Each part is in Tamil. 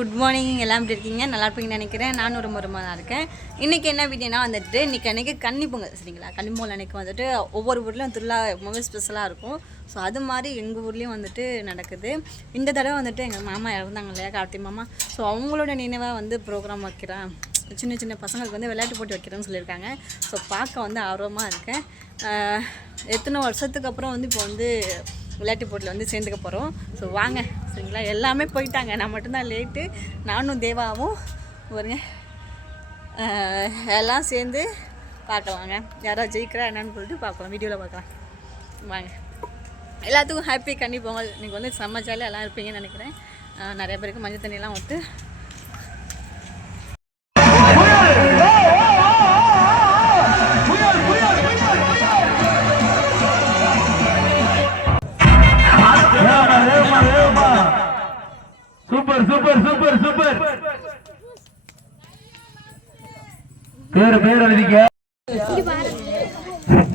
குட் மார்னிங், எல்லாம் எப்படி இருக்கீங்க? நல்லா இருப்பீங்கன்னு நினைக்கிறேன். நானும் ரொம்ப தான் இருக்கேன். இன்றைக்கி என்ன வீடியோனா வந்துட்டு இன்றைக்கி கன்னி பொங்கல், சரிங்களா? கன்னி பொங்கல் அன்றைக்கி வந்துட்டு ஒவ்வொரு ஊர்லேயும் திருவிழா ரொம்பவே ஸ்பெஷலாக இருக்கும். ஸோ அது மாதிரி எங்கள் ஊர்லேயும் வந்துட்டு நடக்குது. இந்த தடவை வந்துட்டு எங்கள் மாமா இறந்தாங்க இல்லையா, கார்த்திக் மாமா. ஸோ அவங்களோட நினைவாக வந்து ப்ரோக்ராம் வைக்கிறேன், சின்ன சின்ன பசங்களுக்கு வந்து விளையாட்டு போட்டி வைக்கிறேன்னு சொல்லியிருக்காங்க. ஸோ பார்க்க வந்து ஆர்வமாக இருக்கேன். எத்தனை வருஷத்துக்கு அப்புறம் வந்து இப்போ வந்து விளையாட்டு போட்டியில் வந்து சேர்ந்துக்க போகிறோம். ஸோ வாங்க, சரிங்களா? எல்லாமே போயிட்டாங்க, நான் மட்டும்தான் லேட்டு. நானும் தேவாவும் வருங்க, எல்லாம் சேர்ந்து பார்க்கலாங்க. யாராவது ஜெயிக்கிறா என்னன்னு சொல்லிட்டு பார்க்கலாம், வீடியோவில் பார்க்கலாம். வாங்க. எல்லாத்துக்கும் ஹாப்பி கன்னி பொங்கல். இன்றைக்கி வந்து செம்ம ஜாலியாக எல்லாம் இருப்பீங்கன்னு நினைக்கிறேன். நிறைய பேருக்கு மஞ்சள் தண்ணியெல்லாம் விட்டு சூப்பர் சூப்பர் சூப்பர் சூப்பர். பேர் எழுதிக்க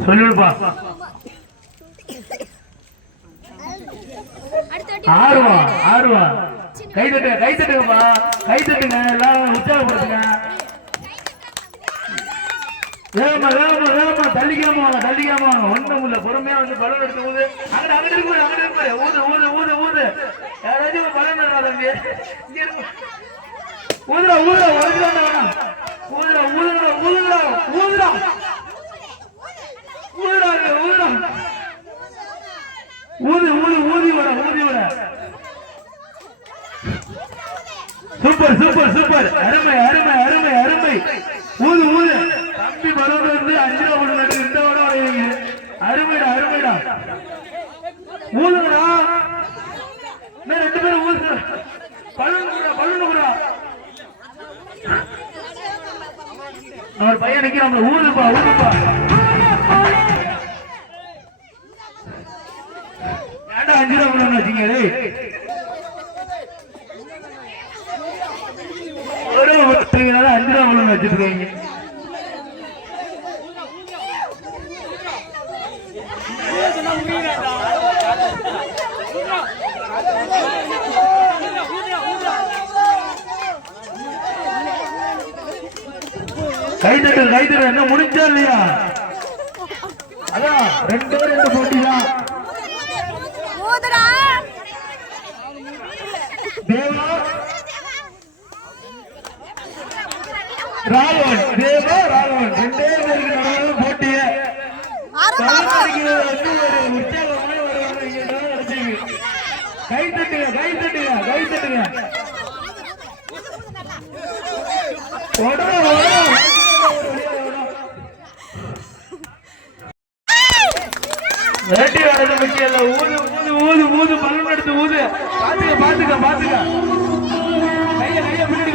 சொல்லுப்பா. ஆர்வா கை தட்டுங்கப்பா, கை தட்டுங்க, எல்லாம் உற்சாகப்படுத்துங்க. வேகமா வேகமா வேகமா தள்ளிக்காம வாங்க. ஒண்ணும் இல்ல, பொறுமையா வந்து பலன் எடுத்து ஊது. அங்கிட்டு இருப்பாரு ஊது ஊது ஊது ஊது. யாராச்சும் பலன் எடுறா தம்பி, ஊதுடா ஊதுடா உடச்சுடா வேணாம். ஊதுடா ஊதுடா ஊதுடா ஊதுடா ஊதுடா ஊதுடா ஊது ஊது ஊதி விட. சூப்பர் சூப்பர் சூப்பர், அருமை அருமை அருமை அருமை. ஊது ஊது தம்பி, பலன் வந்து 5 ரூபா கொடுங்க. இந்த விட வரைவீங்க. அருமைடா ஊதுடா. 2 பேரும் ஊது. பலூன் கூட அவர் பையன் நிக்கிறான். ஊதுப்பா. ஏன்டா 5 ரூபா கொடுங்க வச்சுங்க. ஒரு 5 ரூபா கொடுங்க வச்சுட்டு இருக்கீங்க. கைத்தட்டு என்ன முடிஞ்சா இல்லையா? அதான் 2 போட்டி தான். தேவா ராகவன் 2 பேருக்கு நடந்த போட்டிய உற்சாகமான கைத்தட்டுங்க. வேட்டி வரது முக்கியம் இல்ல. ஊது ஊது ஊது ஊது பலன் எடுத்து ஊது. பாத்துக்க கைய பின்னாடி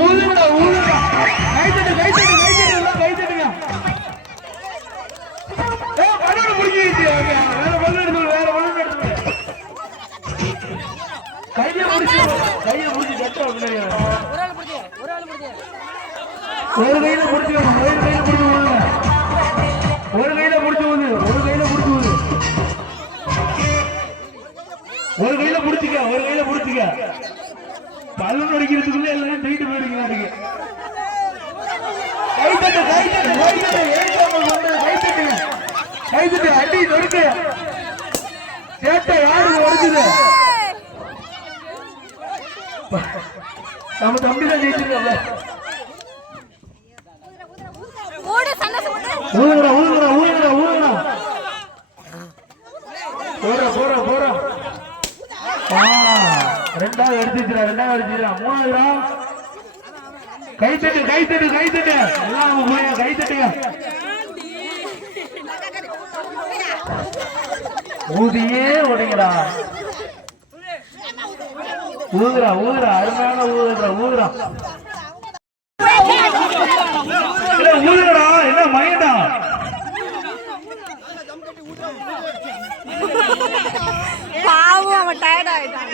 ஊதுடா. கைத்தட்டுங்க. பலன் முடிஞ்சிருச்சு. வேற பலன் எடுத்து கைய முடிச்சு கட்ட ஒரு கையில முடிச்சுக்க. பலன் அடிக்கிறதுக்குள்ள எல்லாம் தூக்கிட்டு போயிருங்க. கைத்தட்டு அடி நொறுக்கு. சேட்டை யாருக்கு உடைச்சுது? நம்ம தம்பிதான் ஜெயிச்சிருக்கோம்ல. ஊதுடா. போற 2வது எடுத்துச்சுடா. 3வது கைத்தட்டு எல்லாம் போய் கைத்தட்டுங்க. ஊதியே உடைங்கடா. ஊதுடா அருமையான ஊதுடா. என்ன மயண்டா? பாவம், அவன் டயர்ட் ஆயிட்டான்.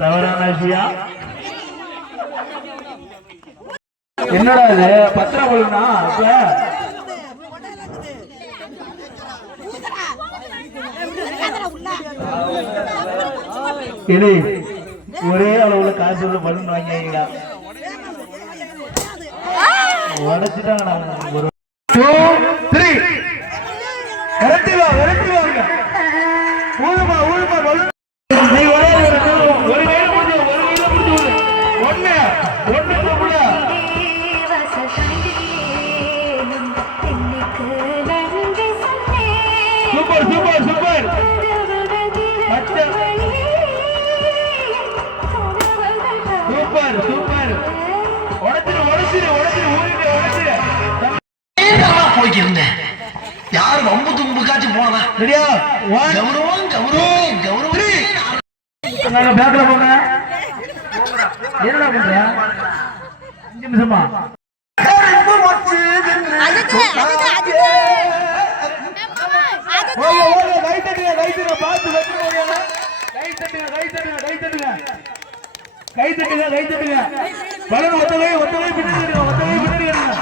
தவறான விஷயம். என்னடா இது? பத்திரம் போடுனா இது ஒரே அளவுல காசு உள்ள பலூன் வாங்கிங்களா உடைச்சிட்டாங்க. நான் ஒரு 2 3 விரட்டி வாங்க ஊழுமா பலூன் நீ ஒரே ஒரு கையில முடிஞ்சு ஒண்ணு கூட சூப்பர் சூப்பர் உடைச்சிரு போய்க்கிருந்தேன். யாரு வம்பு தும்புக்காச்சும் போனதா? ரெடியா? கௌரவம் நாங்க பேக்ல போங்க. என்னடா பண்ற? 5 நிமிஷமா கை தட்டுங்க. பலன் ஒத்தவை பின்னாடி எடுங்க.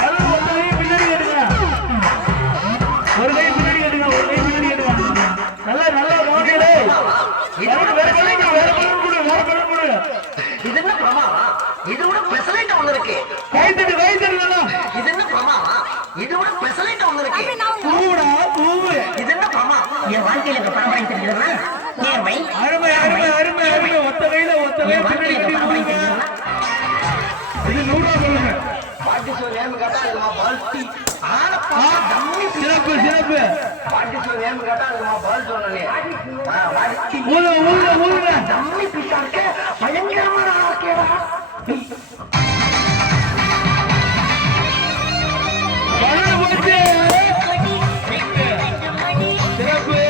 பலன் ஒத்தவை பின்னாடி எடுங்க. ஒரு கை பின்னாடி எடுங்க. நல்லா கவனியடே. வேற பலன் கொடு. இது என்ன பிரமாவா? இது விட பெசலைட் ஒண்ணு இருக்கு. கை தட்டு நல்லா. இது என்ன பிரமாவா? இது விட பெசலைட் ஒண்ணு இருக்கு. பூவு. இது என்ன பிரமா? என் வாழ்க்கையில இந்த பரம்பரை தெரியுதுன்னா நேர்மை அருமை. ஒத்த கையில பின்னாடி கட்டி போடுங்க. இது 100 ரூபாய் சொல்லுங்க. பாட்டி சொல் நேர்மை கேட்டா அதுமா பால்டி. சிறப்பு. பாட்டி சொல் நேர்மை கேட்டா அதுமா பால் சொல்லலே. ஊதுங்க. தம்மி பிசாக்க பயங்கரமான ஆளக்கேடா. பலன் போச்சு. சிறப்பு.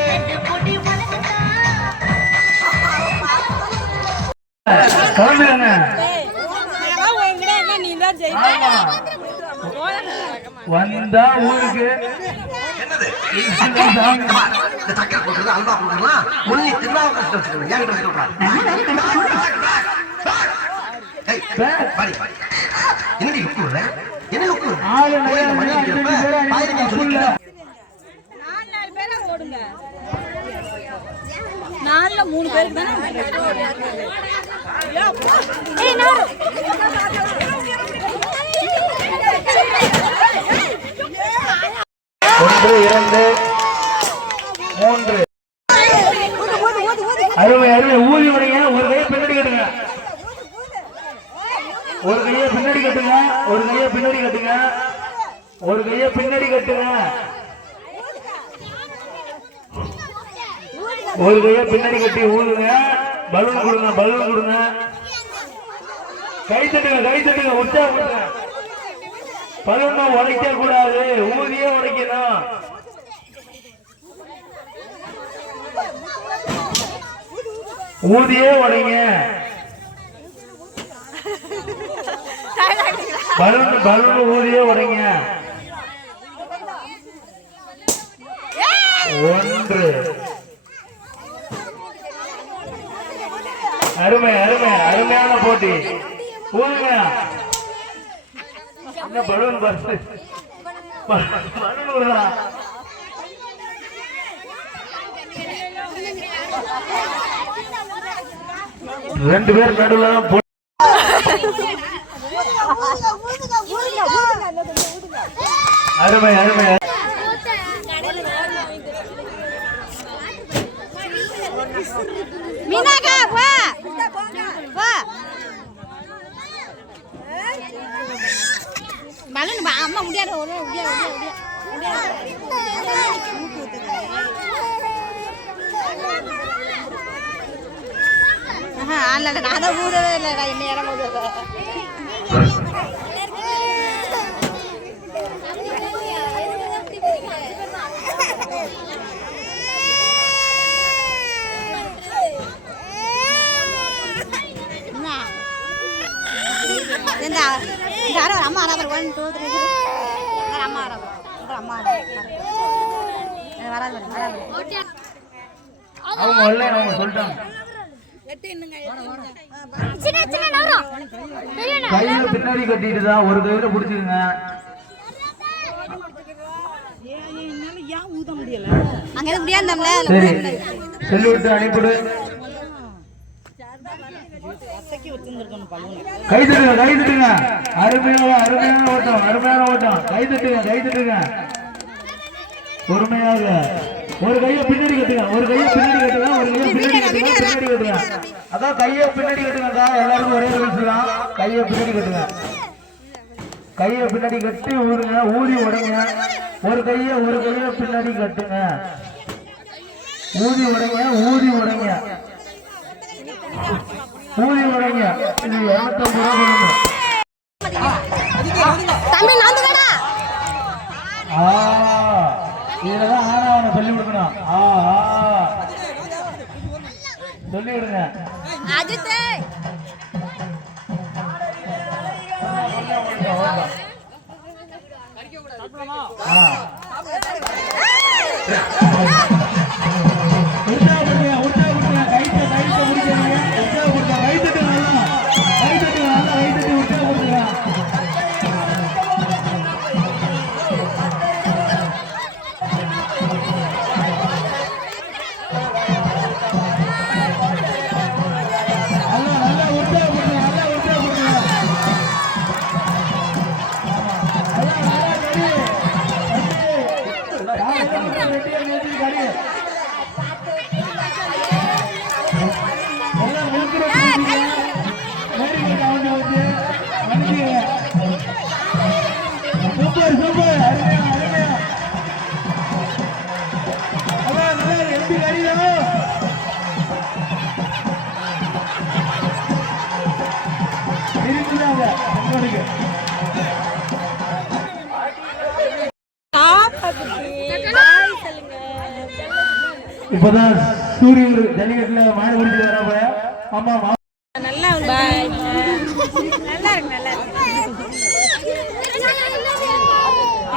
கலந்துங்க. வந்தா ஊருக்கு என்னது? இந்த சக்கரை போட்டுறது அல்வா போட்டுறலாம். முன்னி திருநாவுக்கரசு வச்சுக்கணும். ஏன் கிட்ட சொல்றான்? என்னடி லுக்கு? என்ன லுக்கு? ஆளு நிறைய நாலுல 3 பேருக்கு தானே. ஒன்று 2 3 அருமை ஊதி விடுங்க. ஒரு கையை பின்னாடி கட்டுங்க. ஒரு கையை பின்னாடி கட்டுங்க. ஒரு கையை பின்னாடி கட்டி ஊதுங்க. பலூன் கொடுங்க. கை தட்டுங்க. உற்சாகப்படுங்க. பலூன் உடைக்க கூடாது. ஊதியே உடைக்கணும். ஊதியே உடைங்க. பலூன் ஊதியே உடைங்க. 1 அருமையான போட்டி. ஊதுங்க. என்ன பலூன் பர்ஸ் பலூன் விடுறா. ரெண்டு பேர் நடுவுல தான் அருமை மீனாக்கா வா பலூன் அம்மா முடியாது. நான் தான் ஊடவே இல்லைடா. என்ன இடம் அம்மா ஆறாவது 1 2 3 அம்மா ஆறாவது வராது. அவங்க சொல்லிட்டாங்க. கையில பின்னாடி கட்டிட்டு தான் ஒரு கையில புடிச்சுக்குங்க. அங்க முடியாதுல. சரி செல்லு விட்டு அனுப்பிடு. கை தட்டுங்க அருமையான ஓட்டம் கை தட்டுங்க பொறுமையாக ஒரு கையை பின்னாடி கட்டுங்க அதான் கையை பின்னாடி கட்டுங்கக்கா எல்லாருக்கும் ஒரே ரூல்ஸ் தான் கையை பின்னாடி கட்டி ஊருங்க ஊதி உடைங்க ஒரு கையை பின்னாடி கட்டுங்க ஊதி உடைங்க இது 250 ரூபா இதெல்லாம் ஆறாவன சொல்லி கொடுக்கணும் சொல்லி விடுங்க இப்பதான் சூரியன் ஜல்லிக்கட்டுல மாடு குடிச்சு வர ஆமா நல்லா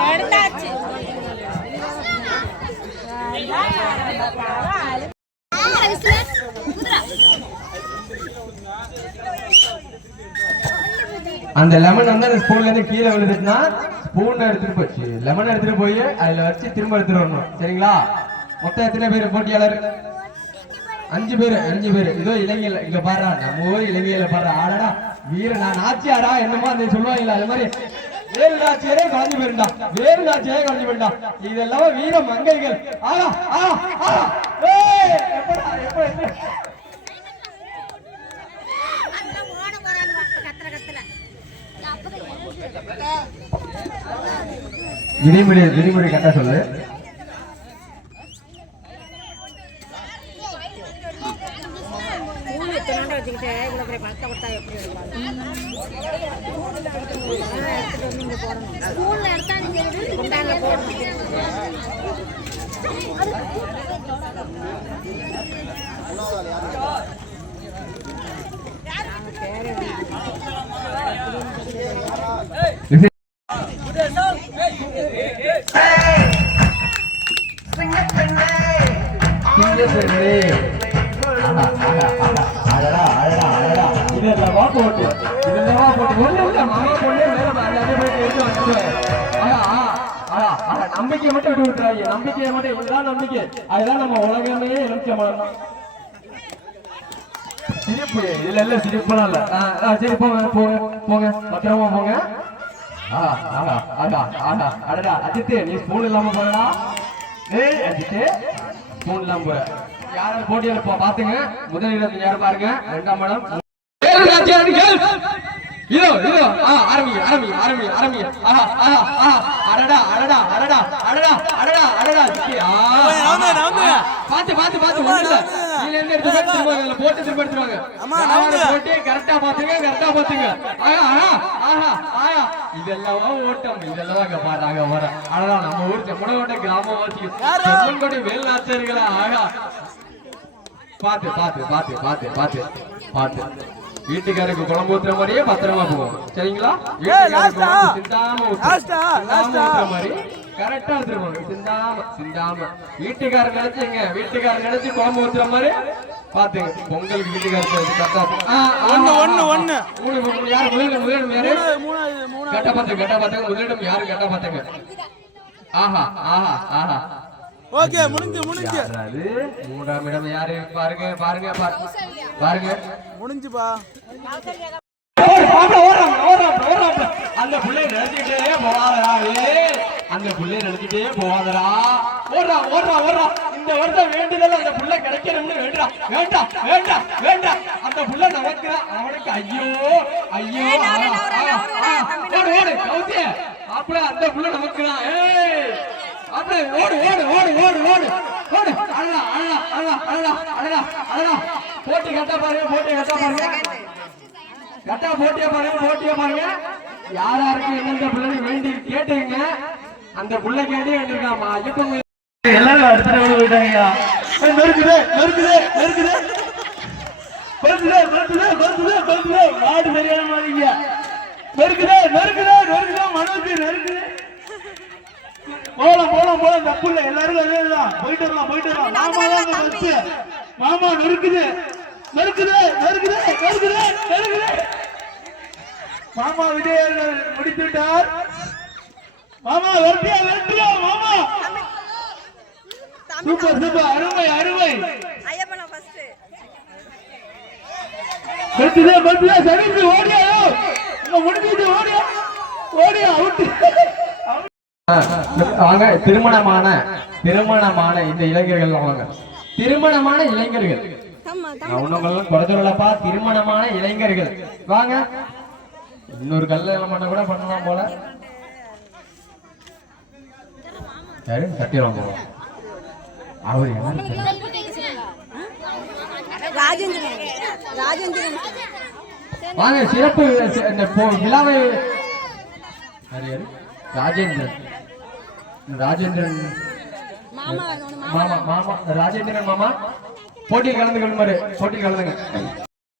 எடுத்தாச்சு அந்த லெமன் வந்து அந்த ஸ்பூன்ல இருந்து கீழே விழுதுன்னா ஸ்பூன் எடுத்துட்டு போச்சு லெமன் எடுத்துட்டு போய் அதுல வச்சு திரும்ப எடுத்துட்டு வரணும் சரிங்களா மொத்தம் எத்தனை பேர் போட்டியாளர் 5 பேர் இதோ இலங்கையில இங்க பாடுறா நம்ம ஊர் இலங்கையில பாடுற ஆடா வீர நான் நாச்சியாடா என்னமோ அந்த சொல்லுவாங்களா அது மாதிரி வேறு நாச்சியரே கலந்து போயிருந்தா இதெல்லாம் வீர மங்கைகள் விதிமுறை கரெக்டா சொல்லு நம்பிக்கை மட்டும் விட்டு விட்டுறாங்க நம்பிக்கையை மட்டும் இதுதான் நம்பிக்கை அதுதான் நம்ம உலகமே எலுமிச்சம்பழம் தான் சிரிப்பு இல்ல சிரிப்புலாம் இல்ல சரி போங்க பத்திரமா போங்க அடடா அஜித்து நீ ஸ்பூன் இல்லாம போறடா அஜித்து ஸ்பூன் இல்லாம போற யாராவது போட்டியில பாத்துங்க முதலிடம் யாரு பாருங்க 2ஆம் இடம் இதோ ஆரம்பிங்க பாத்து போட்டு திரும்ப போட்டு கரெக்டா பாத்துங்க இதெல்லாம் ஓட்டம் இதெல்லாம் பாருங்க வர அடடா நம்ம ஊர் செம்மனோட்ட கிராமவாசி செம்மன்கோட்டை வேல்நாச்சர்களா பாத்து வீட்டுக்காருக்கு குழம்பு ஊத்துற மாதிரியே பத்திரமா போகும் சரிங்களா மாதிரி கரெக்டா எடுத்துருவோம் வீட்டுக்காரர் நினைச்சு குழம்பு ஊத்துற மாதிரி பாத்துங்க பொங்கலுக்கு வீட்டுக்காரர் யாரு முதலிடம் யாரு கட்ட பாத்துங்க முதலிடம் யாரு கட்ட பாத்துங்க ஆஹா ஓகே முடிஞ்சு யாராவது மூன்றாம் இடம் யாரு பாருங்க பாருங்க பாருங்க முடிஞ்சுப்பா. அந்த புள்ளை நினைச்சிட்டே போவாதரா, அந்த புள்ளை நினைச்சிட்டே போவாதரா. ஓடுறா இந்த வருஷம் வேண்டுதல் அந்த புள்ளை கிடைக்கணும்னு வேண்டாம் அந்த புள்ளை நமக்கு அவனுக்கு ஐயோ ஓடு கௌசிய அப்படி அந்த புள்ளை நமக்கு தான். அப்படியே ஓடு அழகா போட்டி கட்டா பாருங்க போட்டியா பாருங்க யாராருக்கு எந்தெந்த பிள்ளைங்க வேண்டி கேட்டுங்க. அந்த பிள்ளை கேட்டே வேண்டியிருக்காமா ஐயப்பன் எல்லாரும் அடுத்த லெவல் போயிட்டாங்கய்யா. நெருக்குது மாடு சரியான மாதிரிங்க. நெருக்குது மனோஜ் நெருக்குது. போலாம் தப்பு இல்லை, எல்லாரும் அதேதான். போயிட்டு வரலாம். மாமா நெருக்குது. மாமா விஜயர்கள் முடித்துவிட்டார். மாமா வெற்றியா மாமா. சூப்பர் அருமை ஐயப்பனா ஃபர்ஸ்ட் வெற்றியா சரி ஓடியா முடிஞ்சது ஓடியா அவுட். வாங்க திருமணமான இந்த இளைஞர்கள் வாங்க. திருமணமான இளைஞர்கள் உன்னவங்களும் குறைஞ்சலப்பா. திருமணமான இளைஞர்கள் வாங்க. இன்னொரு கல்ல மட்டும் கூட பண்ணலாம் போல. யாரு சத்தியம் போவோம் அவரு ராஜேந்திரன் வாங்க. சிறப்பு இந்த விழாவை ராஜேந்திரன் மாமா போட்டியில் கலந்துங்க.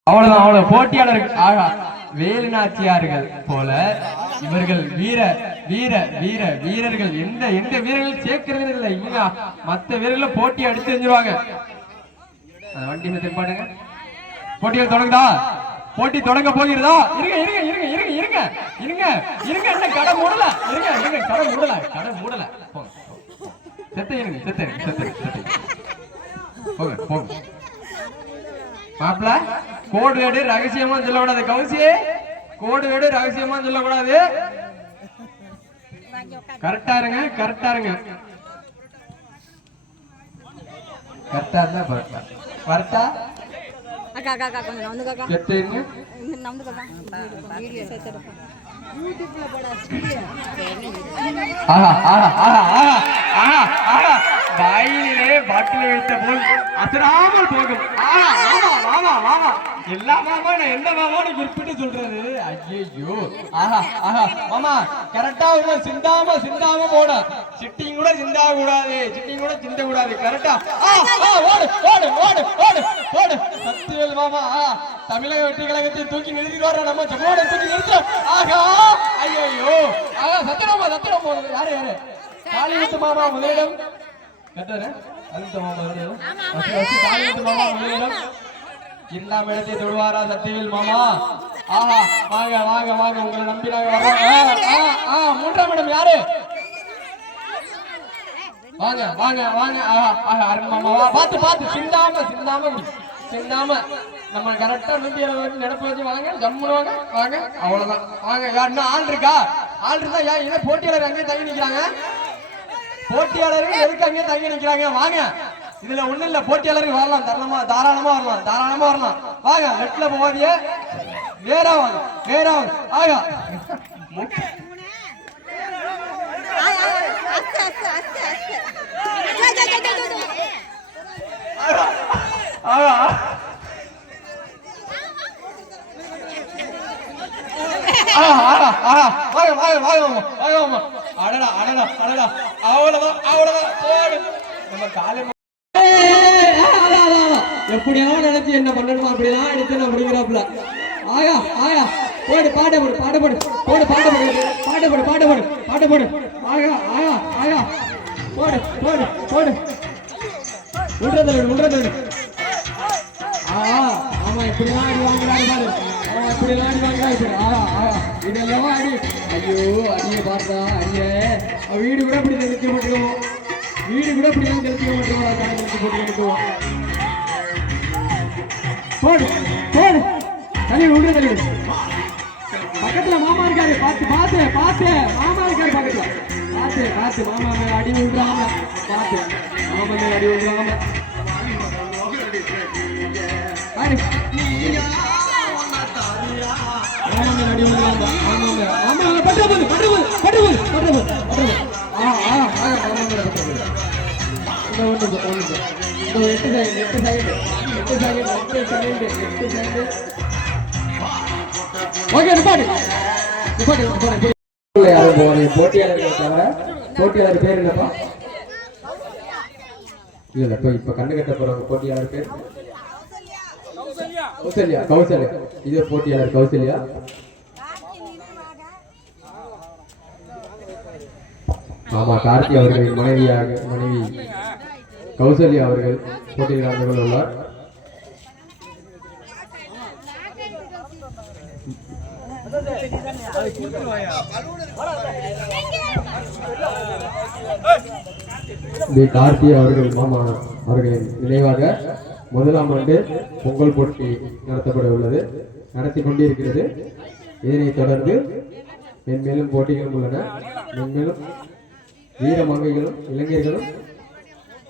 அவ்வளவுதான். போட்டியாளர்கள் வேலுநாச்சியார்கள் போல இவர்கள் வீரர்கள் எந்த வீரர்கள் சேர்க்கிறது இல்லை. இவங்க மற்ற வீரர்கள் போட்டி அடிச்சு செஞ்சிருவாங்க. வண்டி திருப்பாடுங்க. போட்டிகள் தொடங்குதா? போட்டி தொடங்க போகிறதா? இருங்க என்ன கடை மூடல. கடை மூடல. செத்து போங்க. மாப்பிள்ள கோடு வேடு ரகசியமா சொல்லக்கூடாது. கௌசியே கோடு வேடு ரகசியமா சொல்லக்கூடாது. கரெக்டா இருங்க. கரெக்டா இருந்தா கரெக்டா. அக்கா கொஞ்சம் நவுந்துக்கா. செத்துங்க. நவுந்துக்கா. வீடியோ சேர்த்துடுப்பா. யூடியூப்ல போட வாயிலே பாட்டில் வைத்த போல் அசராமல் போகும். எல்லா மாமா நான் எந்த மாமான்னு குறிப்பிட்டு சொல்றது. ஐயோ மாமா கரெக்டா சிந்தாம போட. சிட்டிங் கூட சிந்த கூடாது. கரெக்டா ஓடு. சத்தியவேல் மாமா தமிழக வெற்றி கழகத்தை தூக்கி நிறுத்தி வர நம்ம ஜம்மோட தூக்கி நிறுத்த. ஐயோ சத்தியமா யாரு காளிமுத்து மாமா முதலிடம். இரண்டாம் இடத்தை தொடுவாரா சத்தியவேல் மாமா? வாங்க உங்களை நம்பி நாங்க வரோம். மூன்றாம் இடம் யாரு? வாங்க அருண் மாமா பார்த்து சிந்தாம நம்ம கரெக்டா 170 நடப்பு வச்சு வாங்க. ஜம்முன்னு வாங்க. அவ்வளவுதான். வாங்க. இன்னும் ஆள் இருக்கா? ஏன் போட்டியாளர் அங்கேயே தங்கி நிக்கிறாங்க? போட்டியாளர்கள் எதுக்கு அங்கேயே தங்கி நிக்கிறாங்க? வாங்க. இதுல ஒண்ணு இல்ல. போட்டியாளர்கள் வரலாம். தாராளமா வரலாம். வாங்க. நெட்ல போவாதிய நேரா வாங்க. எப்படியாவது நினைச்சு என்ன பண்ணணுமா அப்படிலாம் எடுத்து நான் முடிக்கிறாப்ல. போடு பாட்டு போடு. உண்றது. ஆமா இப்படிலாம் அடி வாங்குறாரு இதெல்லாம் அடி. ஐயோ அடிய பார்த்தா வீடு கூட இப்படி நிற்க மாட்டோம். வீடு கூட இப்படிலாம் தெரிஞ்சுக்க மாட்டோம் போட்டுவோம். போடு போடு தள்ளி விடு தள்ளி விடு. பக்கத்துல மாமா இருக்காரு, பார்த்து பார்த்து பார்த்து மாமா இருக்காரு பக்கத்துல, பார்த்து பார்த்து மாமா மேல அடி விடுறாம, பார்த்து மாமா மேல அடி விடுறாம. மாமா மேல அடி விடுறாம, மாமா மேல பட்டு போது பட்டு போது பட்டு போது பட்டு போது பட்டு போது. மாமா மேல பட்டு போது. இந்த ஒன்று இந்த 8 செகண்ட். ஓகே நிப்பாட்டு. யாரும் போட்டியாளர்கள் தவிர போட்டியாளர் பேர் என்னப்பா? இல்ல இப்ப கண்ணு கட்ட போறவங்க போட்டியாளர் பேர் கௌசல்யா. இது போட்டியாளர் கௌசல்யா. ஆமா, கார்த்தி அவர்களின் மனைவி கௌசல்யா அவர்கள் போட்டியில் கலந்து கொள்ள உள்ளார். கார்த்தி அவர்கள் மாமா அவர்களின் நினைவாக 1ஆம் ஆண்டு பொங்கல் போட்டி நடத்தப்பட உள்ளது, நடத்தி கொண்டிருக்கிறது. இதனைத் தொடர்ந்து மென்மேலும் போட்டிகளும் உள்ளன. மென்மேலும் வீர மங்கைகளும் இளைஞர்களும்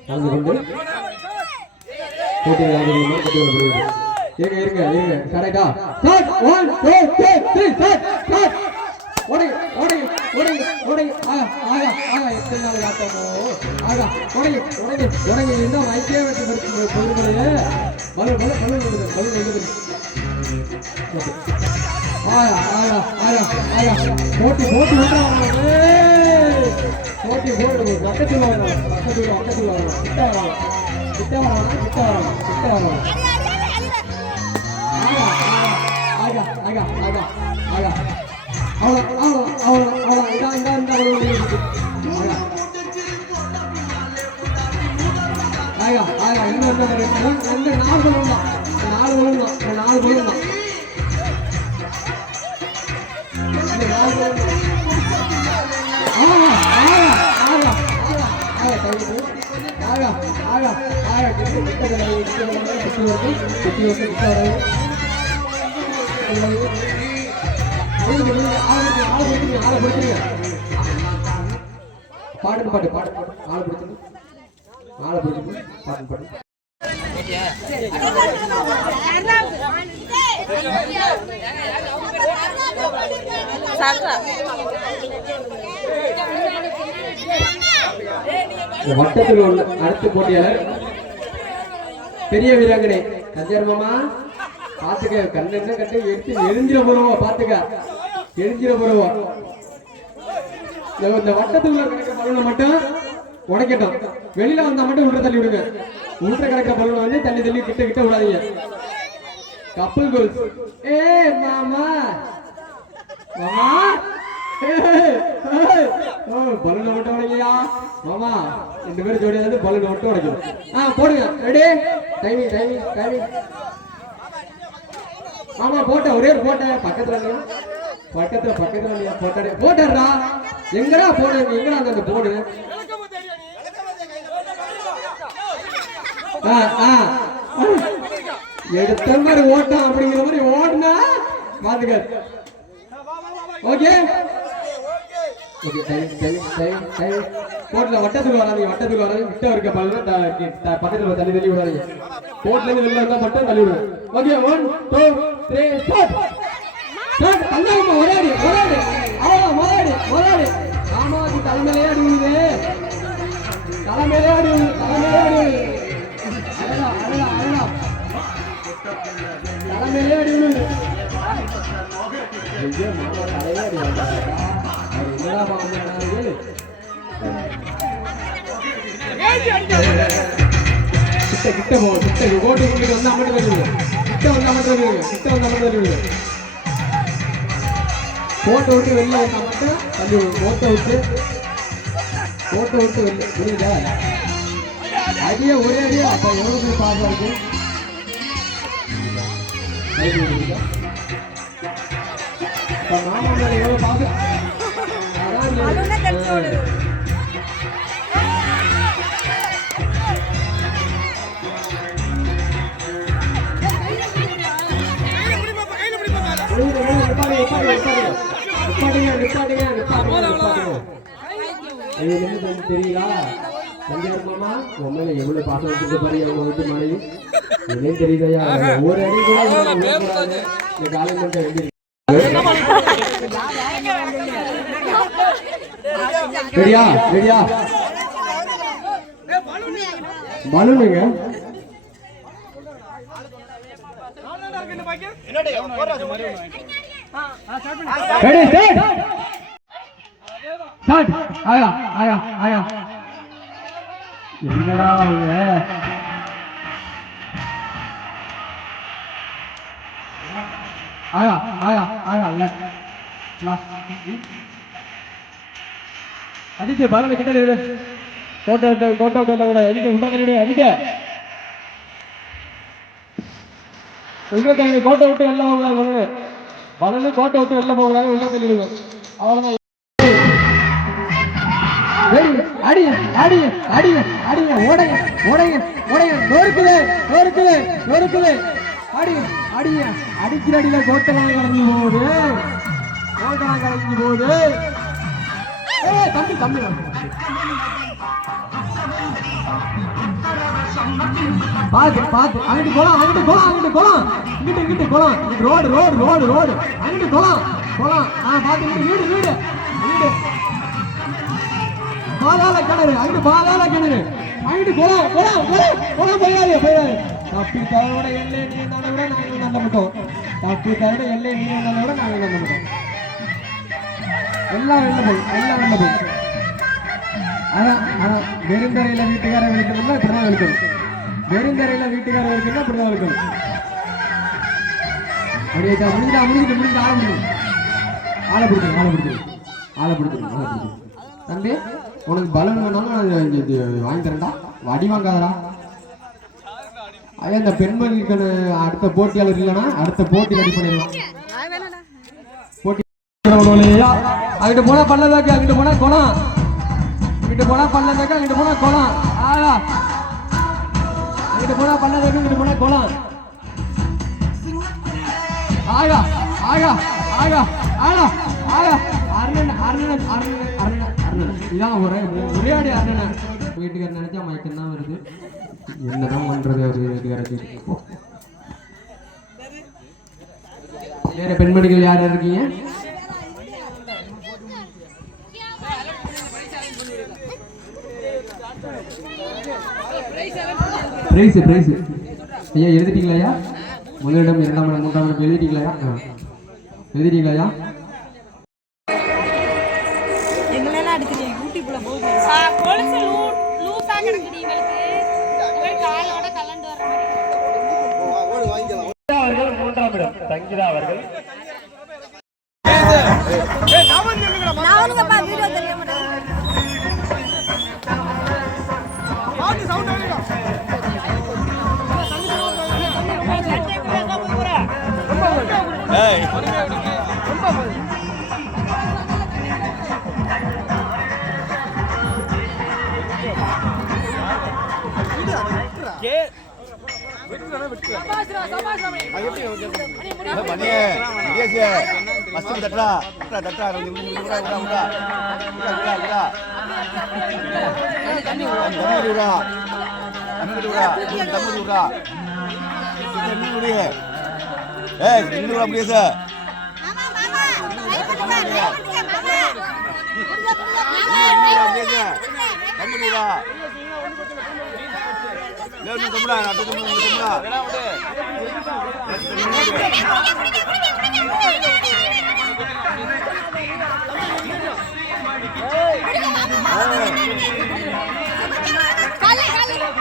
கலந்து கொண்டு போட்டியில் கலந்து இருங்க கரெக்டா? Start 1 2 3 start start. ஓடி எத்தனை நாள் ஆட்டமோ ஓடி இந்த மைக்கே வெட்டி பொதுமலையே போட்டி பக்கத்துல கிட்ட வரணும். பாட்டு பாட்டு பாட்டு ஆளை பிடிச்சு பாட்டு பாட்டு. வட்டத்தில் உள்ள அடுத்த போட்டியாளர் பெரிய வீராங்கனை கஞ்சர் மாமா. பாத்துக்க, கண்ணு கட்டு எடுத்து எரிஞ்சிட போறோம். பாத்துக்க, எரிஞ்சிட போறோம். இந்த வட்டத்துக்குள்ள கிடக்கிற பலூனை மட்டும் உடைக்கட்டும். வெளியில வந்தா மட்டும் உள்ள தள்ளி விடுங்க. உள்ள கிடக்கிற பலூனை வந்து தள்ளி கிட்ட விடாதீங்க. கப்பல் கோல்ஸ். மாமா பலூனை மட்டும் உடைங்கயா மாமா. 2 பேரும் ஜோடியா வந்து பலூனை மட்டும் உடைக்கணும். போடுங்க. ரெடி? டைமிங். ஆமா போட்ட, ஒரே போட்டேன். பக்கத்துல போட்டா எங்கடா போடு, எங்கடா அந்த போடு. எடுத்த மாதிரி ஓட்டம் அப்படிங்கிற மாதிரி ஓடுனா பாத்துக்க. ஓகே போட்டுல வட்டத்துக்கு வராது விட்ட இருக்க பக்கத்துல தள்ளி விடாதீங்க. போட்ல இருந்து வெளில வந்தா மட்டும் தள்ளி விடுங்க. Okay 1 2 3 start. ஒராடி ஆமாதி தலைமையிலே அடிவுது. கிட்ட ஓட்டு வந்தா மட்டும் போட்டோ விட்டு வெளில வந்தா மட்டும் தள்ளி விடும். போட்டோ விட்டு வெளில புரியுதா? அடியே ஒரே அடியா அப்ப எவ்வளவு பாப்பா இருக்கு. மாமா மேல எவ்வளவு பாப்பா தெரியுதா சந்தியார் மாமா உன் மேல எவ்வளவு பாசம் வச்சிருக்க பாரு அவங்க வந்து மனைவி என்னன்னு தெரியுதையா ஒவ்வொரு அடி கூட இந்த காலம் மட்டும் எழுதி ரெடியா ரெடியா பலூனுங்க ரெடி ஸ்டார்ட் ஆயா ஆயா ஆயா என்னடா அவங்க ஆயா ஆயா ஆயா அடிக்க பாருங்க கிட்ட கோட்டை கோட்டை கோட்டை அடிக்க உண்டாங்க அடிக்க கோட்டை விட்டு எல்லாம் போகக்கூடாது பலனு கோட்டை விட்டு எல்லாம் போகக்கூடாது உள்ள தெரியுது அவ்வளவுதான் அடி அடி அடி அடிங்க ஓடைங்க ஓடைங்க ஓடைங்க நொறுக்குது நொறுக்குது நொறுக்குது அடி அடிங்க அடிக்கிற அடியில கோட்டெல்லாம் கலந்து போகுது கோட்டெல்லாம் கலந்து போகுது தம்பி தம்பி பாத்து பாத்து அங்கிட்டு போலாம் அங்கிட்டு போலாம் அங்கிட்டு போலாம் இங்கிட்டு இங்கிட்டு போலாம் ரோடு ரோடு ரோடு ரோடு அங்கிட்டு போலாம் போலாம் பாத்து வீடு வீடு வீடு பாதாள கிணறு அங்கிட்டு பாதாள கிணறு அங்கிட்டு போலாம் போலாம் போலாம் போலாம் போயிடாது போயிடாது தப்பி தரோட எல்லை நீ இருந்தாலும் விட நாங்கள் நம்ப மாட்டோம் தப்பி தரோட எல்லை நீ இருந்தாலும் விட நாங்கள் நம்ப மாட்டோம் எல்லாம் வெளில போய் எல்லாம் வெளில போய் அதான் வெறுந்தரையில வீட்டுக்காரர் விழிக்கணும்னா இப்படிதான் விழிக்கணும் வெறுந்தரையில வீட்டுக்காரர் விழிக்கணும்னா இப்படிதான் விழிக்கணும் அப்படியே முடிஞ்சா முடிஞ்சுட்டு முடிஞ்சு ஆளை பிடிக்கணும் ஆளை பிடிக்கணும் ஆளை பிடிக்கணும் ஆளை பிடிக்கணும் தம்பி உனக்கு பலூன் வேணாலும் வாங்கி தரேன்டா வடி வாங்காதடா ஐயா இந்த பெண்மணிக்கு அடுத்த போட்டியாளர் இல்லைன்னா அடுத்த போட்டி ரெடி பண்ணிடலாம் போட்டி அங்கிட்டு போனா பள்ளதாக்கு அங்கிட்டு போனா குளம் இங்கிட்டு போனா பள்ளதாக்கு அங்கிட்டு போனா குளம் ஆயா அங்கிட்டு போனா பள்ளதாக்கு இங்கிட்டு போனா குளம் ஆயா ஆயா ஆயா ஆயா ஆயா அருணன் அருணன் அருணன் அருணன் அருணன் இதான் ஒரே அடி அருணன் வீட்டுக்கார நினைச்சா மயக்கம் தான் வருது என்னதான் பண்றது அவரு வீட்டுக்கார வேற பெண்மணிகள் யார் இருக்கீங்க பிரைஸ் பிரைஸ் ஐயா எழுதிட்டீங்களா முதலிடம் இரண்டாம் இடம் மூன்றாம் இடம் எழுதிட்டீங்களா எழுதிட்டீங்களா எங்களெல்லாம் அடிக்கிறீங்க யூடியூப்ல போகுது கொலுசு லூசா கிடக்குது இவளுக்கு காலோட கலந்து வர மாதிரி அவர்கள் மூன்றாம் இடம் சங்கீதா அவர்கள் நானுங்கப்பா வீடியோ தெரிய மாட்டேன்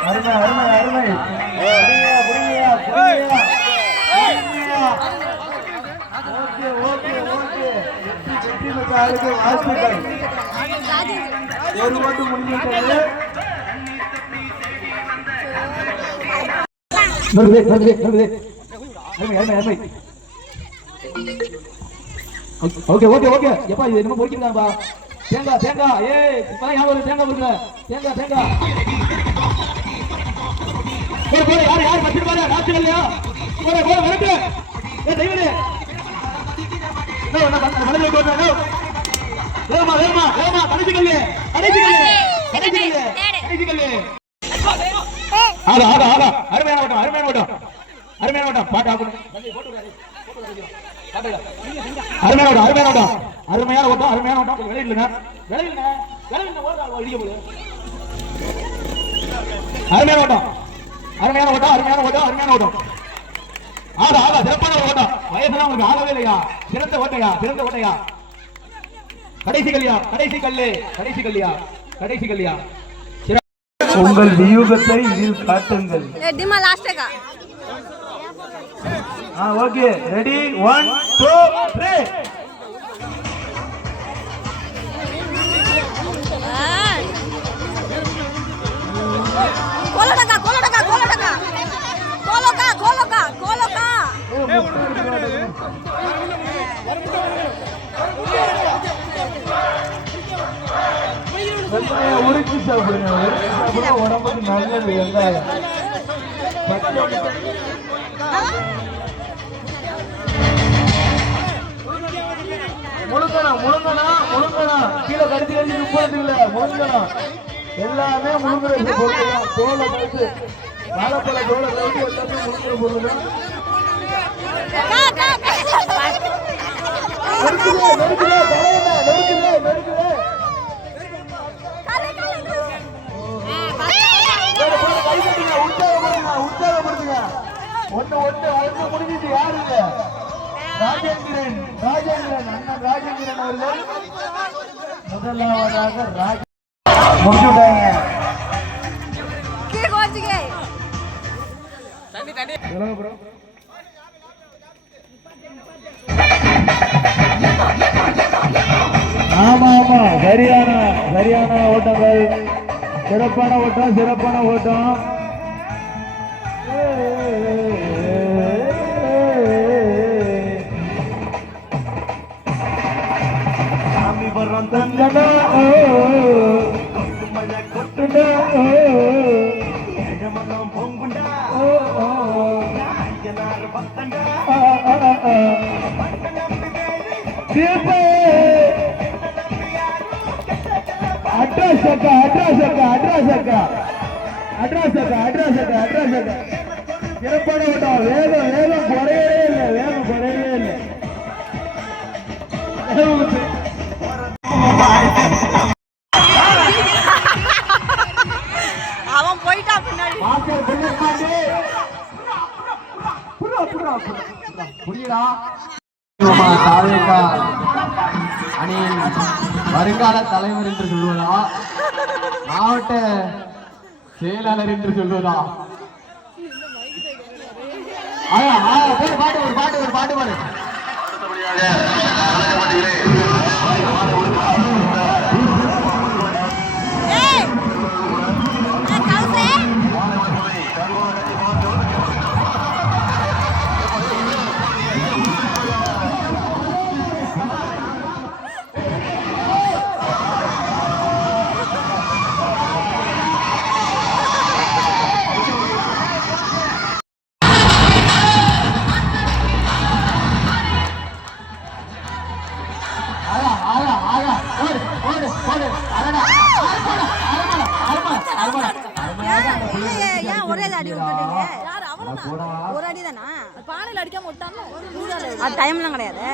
அருமை அருமை அருமை ஓகே ஓகே ஓகே வெற்றி பெற்றாருக்கு வாழ்த்துக்கள் ஒரு ஓட்டு முடிஞ்சிருக்கிறது ஓகே ஓகே ஓகே எப்பா இது என்னமோ பொறிக்கிறாப்பா தேங்காய் தேங்காய் ஏய் ஞாபகம் தேங்காய் பொறுக்கல தேங்காய் தேங்காய் யார் யார் பத்து பாரு ராசி இல்லையா போற போற வரட்டு ஏ தெய்வனே வேகமா வேகமா வேகமா கடைசி கல்லு கடைசி கல்லு கடைசி கல்லு கடைசி கல்லு ஆகா ஆகா ஆகா அருமையான ஓட்டம் அருமையான ஓட்டம் அருமையான ஓட்டம் பாட்டு ஆகணும் அருமையான ஓட்டம் அருமையான ஓட்டம் அருமையான ஓட்டம் அருமையான ஓட்டம் விளையிடுங்க விளையிடுங்க விளையிடுங்க ஓடுறாங்க இடிக்க போது அருமையான ஓட்டம் அருமையான ஓட்டம் அருமையான ஓட்டம் அருமையான ஓட்டம் ஆகா ஆகா சிறப்பான ஓட்டம் வயசுலாம் உங்களுக்கு ஆகவே இல்லையா சிறந்த ஓட்டையா சிறந்த ஓட்டையா கடைசி கல்லியா கடைசி கல்லு கடைசி கல்லியா கடைசி கல்லியா உங்கள் வியூகத்தை இதில் காட்டுங்கள் டிமா லாஸ்டேக்கா ஓகே ரெடி 1 2 3 கோலடக்கா கோலடக்கா கோலடக்கா கோலோக்கா கோலோக்கா கோலோக்கா உரிச்சு சாப்பிடுங்க உரிச்சு சாப்பிட உடம்புக்கு நல்லது வெங்காயம் முழுங்கணும் முழுங்கணும் முழுங்கணும் கீழே கடிச்சு கடிச்சு முப்பது இல்ல முழுங்கணும் எல்லாமே முழுங்குற பொருள் தான் தோலை கழிச்சு வாழைப்பழ தோலை கழிச்சு எல்லாமே முழுங்குற பொருள் தான் நெருக்குதே நெருக்குதே நெருக்குதே நெருக்குதே உற்சாகப்படுத்துங்க ஒண்ணு ஒண்ணு ஒண்ணு முடிஞ்சிட்டு யாருங்க ராஜேந்திரன் ராஜேந்திரன் அண்ணன் ராஜேந்திரன் அவர்கள் முதலாவதாக முடிச்சுட்டாங்க ஆமா ஆமா சரியான சரியான ஓட்டங்கள் சிறப்பான ஓட்டம் சிறப்பான ஓட்டம் சாமி வர்றோம் தங்கடா கொட்டுடா பொங்குண்டா பத்தண்டா அட்ராசக்கா அட்ராசக்கா அட்ராசக்கா அட்ராசக்கா அட்ராசக்கா அட்ராசக்கா சிறப்பான ஓட்டம் வேகம் வேகம் குறையவே இல்லை வேகம் குறையவே இல்லை அவன் போயிட்டான் பின்னாடி புரியுதா தாவேகா அணியின் வருங்கால தலைவர் என்று சொல்வதா மாவட்ட செயலாளர் என்று சொல்வதா பாட்டு ஒரு பாட்டு ஒரு பாட்டு பாடு ஒரு அடி தானா பானையில் அடிக்காம விட்டாங்க அது டைம்லாம் கிடையாது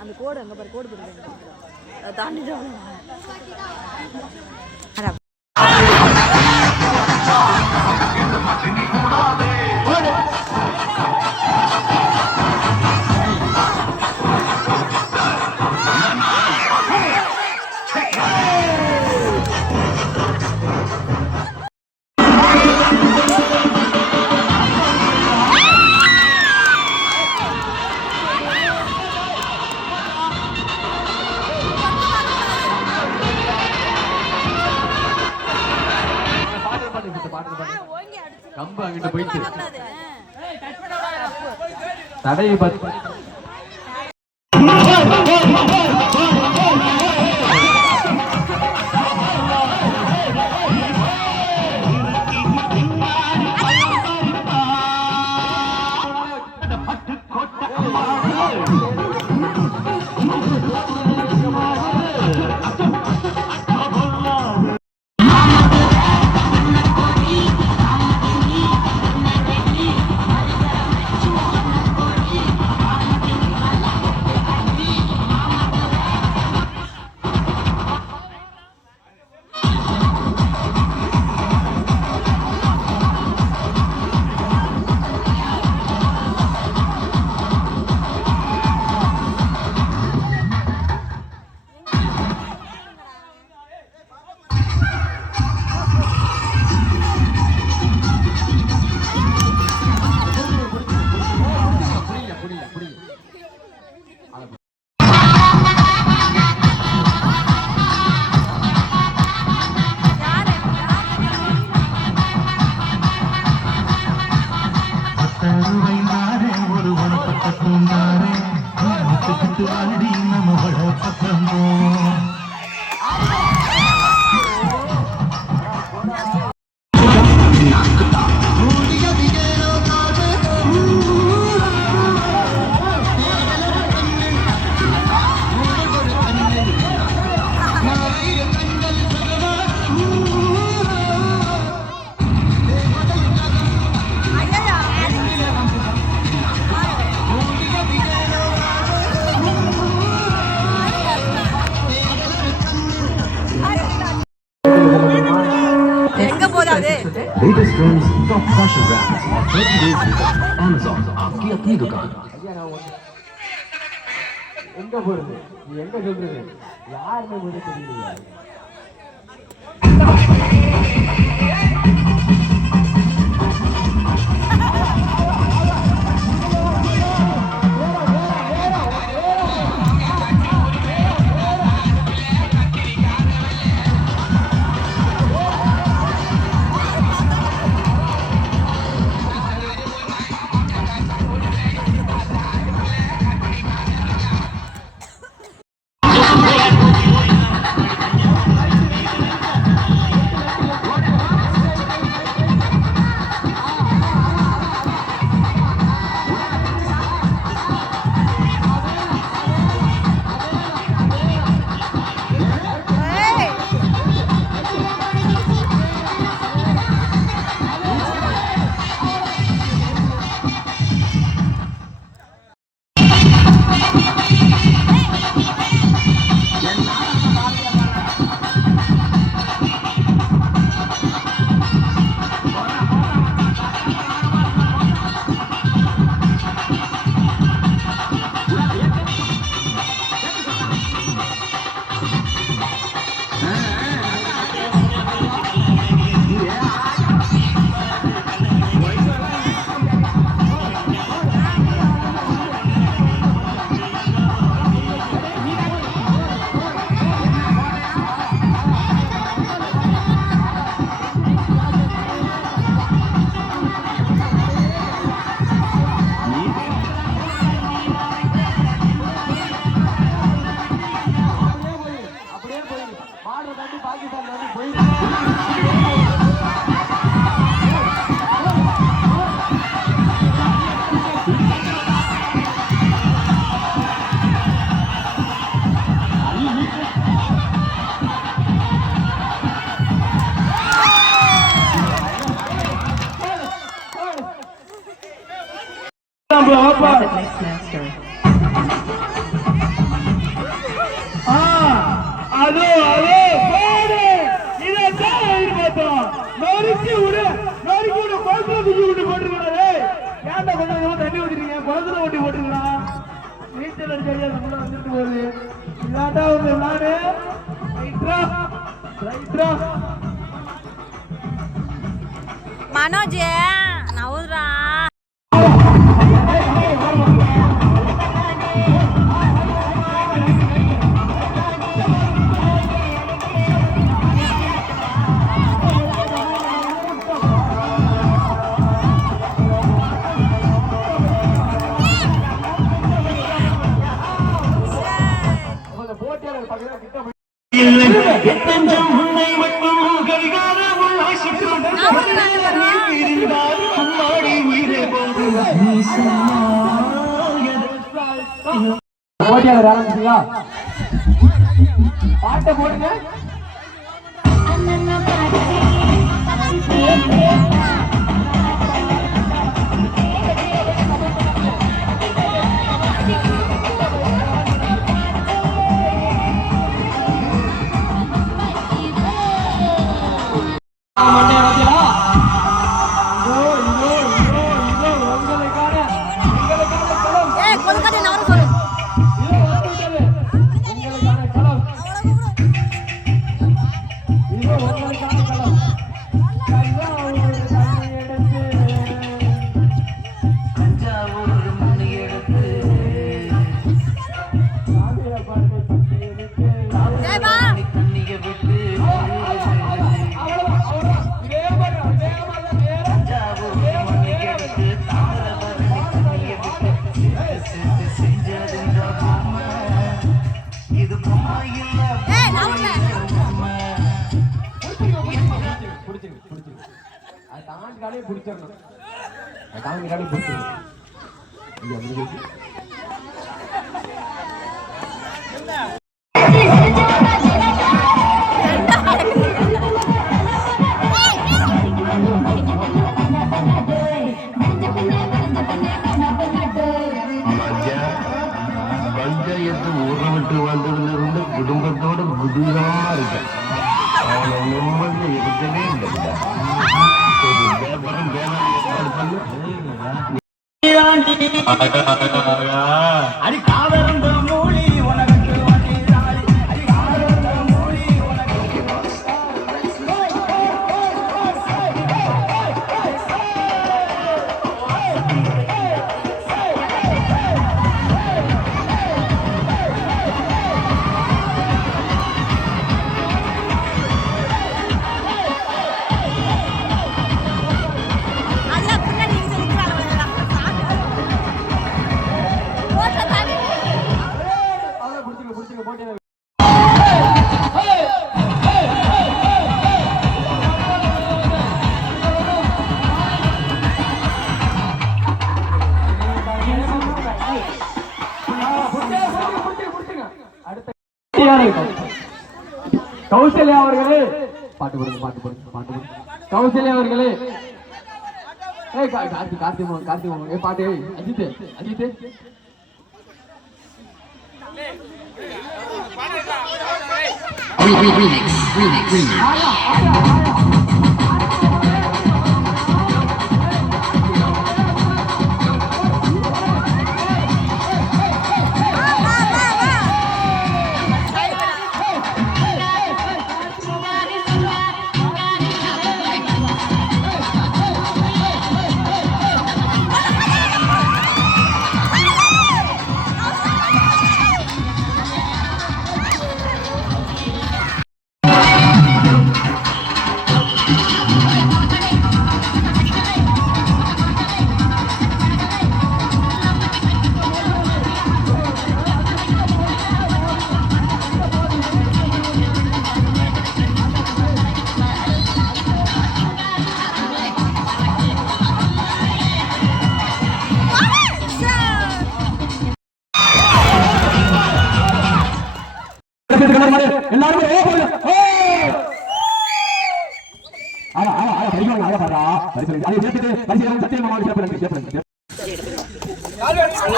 அந்த கோடு அங்கே பாரு கோடு போட்டு தாண்டிட்டு கம்பு அங்கிட்டு போயிட்டு தடையை பார்த்து வாடி நம்மள பக்கமோ எங்க போதாது Latest trends, top fashion brands on 30 days with Amazon. आपकी अपनी दुकान. எங்க போறது நீ எங்க சொல்றது யாருமே கூட தெரியலையா அதோ அதோ போடு இதான் எதிர்பார்த்தோம் நொறுக்கி விடு குளத்துல தூக்கி விட்டு போட்டுருக்கூடாது ஏன்டா கொஞ்சம் தண்ணி ஊற்றிருக்கீங்க குளத்துல ஓட்டி போட்டுருக்கலாம் நீச்சல் அடிச்சா நம்மள வந்துட்டு போகுது இல்லாட்டா ஒரு விளாடு ரைட்ரா மனோஜ் நவுறா போட்டியாளர் ஆரம்பிச்சீங்களா பாட்டை போடுங்க உங்களுக்கான களம் காலையும் பிடிச்சிடணும். காலங்க காலையும் பிடிச்சிடணும். பஞ்சாயத்து ஊரை விட்டு வந்ததுல இருந்து குடும்பத்தோட குடியா இருக்க அவனை நிம்மதியா இருக்கவே இல்லை. ஒரு வியாபாரம் வேணாம் ஏற்பாடு பண்ணு. அடி காதரந்த மொழி உனக்கு வண்டிதாய். அடி காதரந்த மொழி உனக்கு அதெல்லாம் பின்னாடி நீங்க சொல்லிக்கிறாங்க ஓட்ட தாண்டி பிடிச்சிங்க போட்டே கௌசல்யா அவர்களே பாட்டு போடுங்க. கௌசல்யா அவர்களே கார்த்திக் பாட்டு அஜித்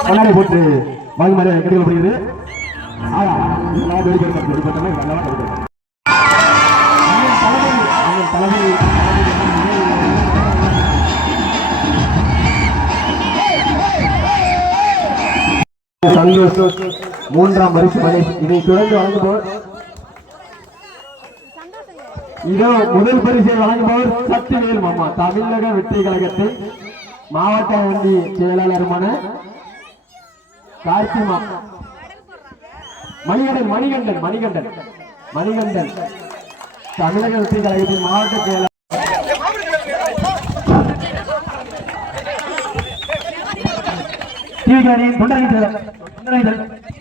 எல்லாரும் போட்டு வாங்கி மாதிரி கடிக்கப்படுகிறது. சந்தோஷம் மூன்றாம் பரிசு மலை இதை தொடர்ந்து வழங்குபவர் இதோ முதல் பரிசை வழங்குபவர் சக்திவேல் மாமா தமிழக வெற்றி கழகத்தில் மாவட்ட வண்டி செயலாளருமான கார்த்தி மாமா மணிகண்டன் தமிழக வெற்றி கழகத்தின் மாவட்ட செயலாளர்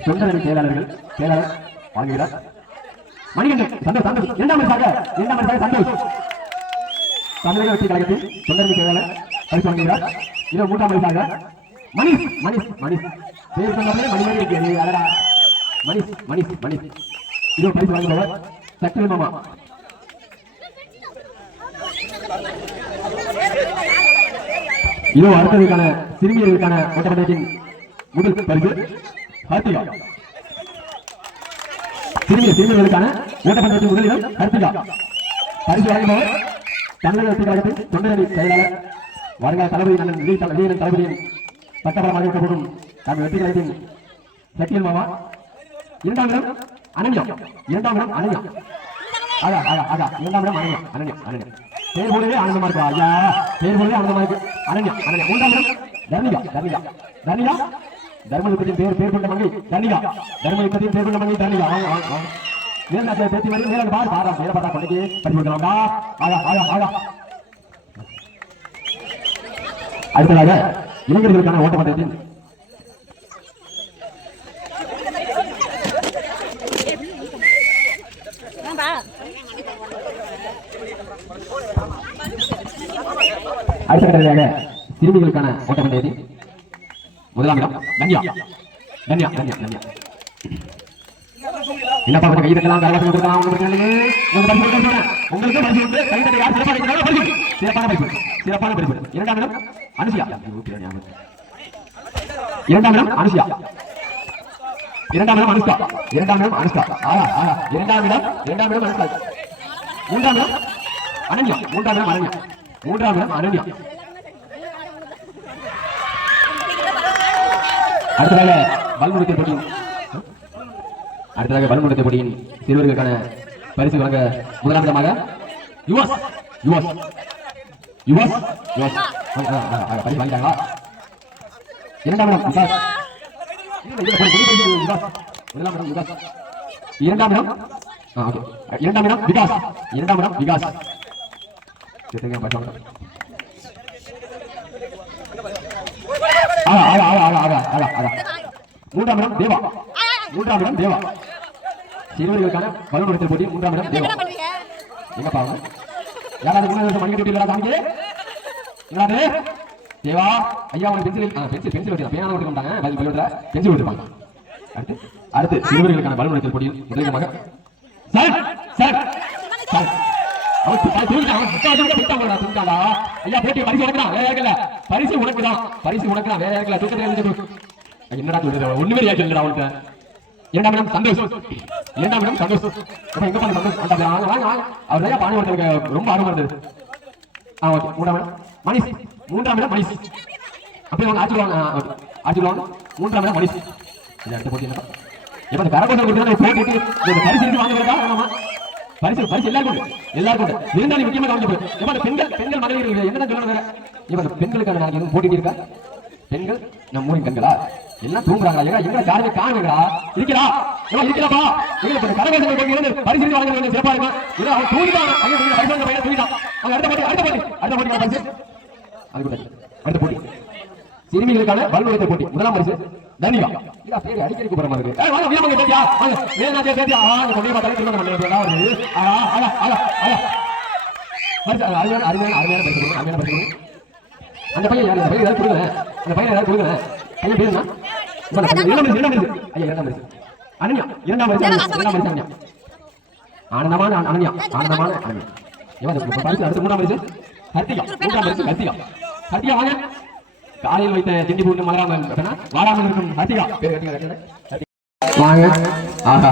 தொண்டரணி செயலாளர் வாழ்கிறார் மணிகண்டன் சந்தோஷ் இரண்டாம் சந்தோஷ் தமிழக வெற்றி கழகத்தில் தொண்டரணி செயலாளர் பரிசு வழங்குகிறார். இதோ மூன்றாம் பரிசாக மணிஷ் பேர் சொன்னாலே மணிமணி இருக்கிறது. அதடா மணிஷ் இதோ பரிசு வழங்குபவர் சக்திவேல் மாமா. இதோ அடுத்ததுக்கான சிறுமியர்களுக்கான ஓட்டப்பந்தயத்தின் முதல் பரிசு ஹர்த்திகா. சிறுமியர்களுக்கான ஓட்டப்பந்தயத்தின் முதலிடம் ஹர்த்திகா. பரிசு வழங்குபவர் தமிழக வெற்றி கழகத்தின் தொண்டரணி செயலாளர் வருங்கால தளபதி விஜயன் தளபதியின் பட்டபலமாக இருக்கப்படும் தமிழ் வெற்றி கழகத்தின் சக்திவேல் மாமா. இரண்டாம் இடம் அனன்யா. பேர் போலவே ஆனந்தமா இருக்கு. ஐயா பேர் போலவே ஆனந்தமா இருக்கு. அனன்யா. மூன்றாம் இடம் தர்மிகா. தர்மயுத்தத்தின் பேர் கொண்ட மங்கை தர்மிகா. தர்மயுத்தத்தின் பேர் கொண்ட மங்கை தர்மிகா. மேல்நாட்டில் பேசி மாதிரி மேல பாரா மேல பார்த்தா கொண்டைக்கு படி கொடுக்கலாம்டா. அடுத்ததாக இளைஞர்களுக்கான ஓட்டப்பந்தயத்தின் ஏன்பா அடுத்த கட்டளையாக சிறுமிகளுக்கான ஓட்டப்பந்தயத்தில் முதலாம் இடம் தன்யா தன்யா தன்யா தன்யா என்னப்பா கொஞ்சம் கைதட்டலாம் கரவாசம் கொடுக்கலாம் உங்களுக்கு பரிசு உண்டு கைதட்டை யார் சிறப்பான பரிசு சிறப்பான பரிசு இரண்டாம் இடம் அனுசியா இரண்டாம் இடம் அனுசியா இரண்டாம் இடம் அனுஷ்கா இரண்டாம் இடம் அனுஷ்கா இரண்டாம் இடம் அனுஷ்கா மூன்றாம் இடம் அனன்யா மூன்றாம் இடம் அனன்யா மூன்றாம் இடம் அனன்யா அடுத்ததாக பல்முடத்தை போட்டியும் போட்டியின் சிறுவர்களுக்கான பரிசு வழங்க முதலாம் இடமாக யுவஸ் யுவஸ் யுவஸ் யுவஸ் பரிசு வாங்கிட்டாங்களா இரண்டாம் இடம் விகாஸ் இரண்டாம் இடம் விகாஸ் இரண்டாம் இடம் விகாஸ் மூன்றாம் இடம் தேவா மூன்றாம் இடம் தேவா சிறுவர்களுக்கான பலூன் போட்டி மூன்றாம் இடம் தேவா எங்க பாருங்க யாராவது 3 வருஷம் மணி கட்டி சாமிக்கு என்னது தேவா ஐயா ஒரு பென்சில் வெட்டி பேனா ஓட்டி வந்தாங்க பலூன்ல பென்சில் ஓட்டிப்பாங்க அடுத்து சிறுவர்களுக்கான பலூன் போட்டியில் முதலிடமாக சார் சார் சார் ஐயா போட்டி பரிசு உனக்குதான் வேற யாருக்கல பரிசு உனக்குதான் வேற யாருக்கல தூக்கத்துல என்னடா சொல்றது ஒண்ணுமே கேட்கல அவனுக்கு இரண்டாம் இடம் சந்தோஷ் எங்க பண்ண சந்தோஷ் அவர் தான் பாணி ஒருத்தருக்கு ரொம்ப ஆர்வம் இருந்தது ஓகே மூன்றாம் இடம் மணிஷ் அப்படியே அவங்க ஆட்சிடுவாங்க மூன்றாம் இடம் மணிஷ் அடுத்த போட்டி என்ன எப்ப இந்த கரகோசம் கொடுத்தா போட்டு பரிசு வாங்க பரிசு எல்லாருக்கும் இருந்தாலும் முக்கியமா கவனிச்சு எப்ப பெண்கள் மகளிர் என்ன சொல்லணும் இப்ப பெண்களுக்கான நாளைக்கு எதுவும் போட்டி இருக்கா பெண்கள் நம்ம மூணு பெண்களா எல்லாம் தூங்குறாங்களா எங்க யாருமே காணுங்களா இருக்கிறாப்பா எங்களுக்கு கரகோசம் பரிசு வாங்க சிறப்பா இருக்கும் அவங்க தூங்கிட்டாங்க அடுத்த போட்டி பரிசு அடுத்த போட்டி சிறுமிகளுக்கான பல்நுழைத்த போட்டி முதலாம் பரிசு தனியா பேரு அடிக்கடி கூப்பிட இருக்கு அந்த பையன் ஏதாவது கொடுங்க அந்த பையன் ஏதாவது கொடுங்க பையன் பேருனா அனன்யா இரண்டாம் பரிசு அனன்யா ஆனந்தமான அனன்யா பரிசு அடுத்த மூன்றாம் பரிசு கர்த்திகா மூன்றாம் பரிசு கர்த்திகா வாங்க காலையில் வைத்த திண்டி பூண்டு வாடாமல் இருக்கும் ஹத்திகா வாங்க ஆஹா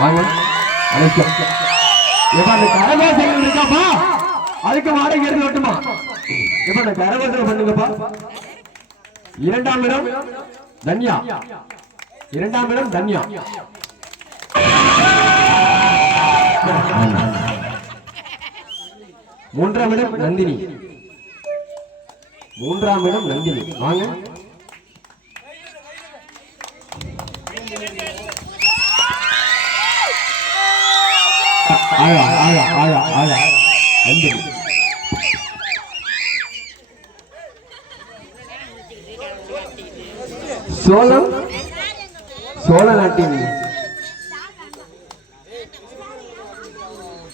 வாங்க அந்த கரகோசங்கள் இருக்காப்பா அதுக்கு வாடகை எடுத்து விட்டுமா இப்ப அந்த கரகோசம் பண்ணுங்கப்பா இரண்டாம் இடம் தன்யா மூன்றாம் இடம் நந்தினி வாங்க நந்தினி சோழ நாட்டின்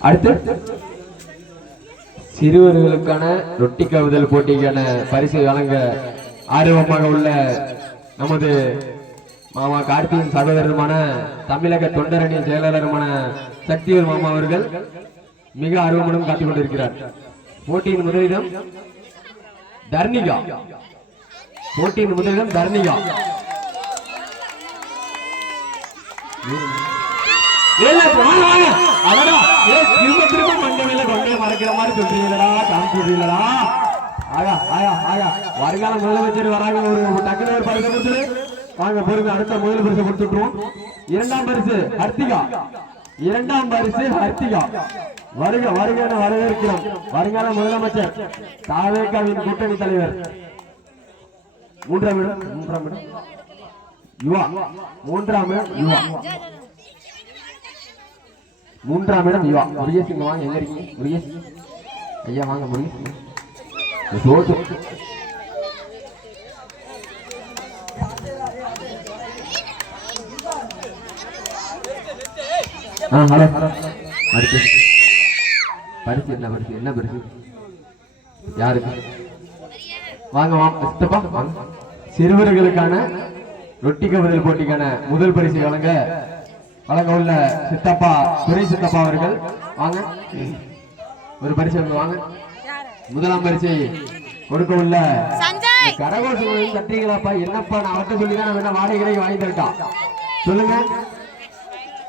அடுத்து சிறுவர்களுக்கான ரொட்டி கவுதல் போட்டிக்கான பரிசு வழங்க ஆர்வமாக உள்ள நமது மாமா கார்த்தியின் சகோதரருமான தமிழக தொண்டரணி செயலாளருமான சக்திவேல் மாமா அவர்கள் மிக ஆர்வமுடன் காத்துக் கொண்டிருக்கிறார். போட்டியின் முதலிடம் தர்ணிகா. வருங்கால முதலமைச்சர் வராங்க. ஒரு டக்குனு ஒரு பரிசு கொடுத்துரு வாங்க. பொறுங்க, அடுத்த முதல் பரிசு கொடுத்துட்டுருவோம். இரண்டாம் பரிசு ஹர்த்திகா. வருக வருக என வரவேற்கிறோம். வருங்கால முதலமைச்சர் தாவேகாவின் கூட்டணி தலைவர். மூன்றாம் இடம் யுவா. முருகேஷ் இங்க வாங்க. எங்க இருக்கீங்க முருகேஷ் ஐயா? வாங்க முருகேஷ். சோட்டு ஹலோ. அடுத்து பரிசு என்ன பரிசு என்ன பரிசு யாருக்கு வாங்க வாங்க சித்தப்பா வாங்க சிறுவர்களுக்கான ரொட்டி கவுதல் போட்டிக்கான முதல் பரிசு வழங்க உள்ள சித்தப்பா துரை சித்தப்பா அவர்கள் வாங்க ஒரு பரிசு வாங்க முதலாம் பரிசை கொடுக்க உள்ள கரகோஷம் கட்டுறீங்களாப்பா என்னப்பா நான் அவர்கிட்ட சொல்லிதான் நான் என்ன வாடகை வாங்கி தரட்டான் சொல்லுங்க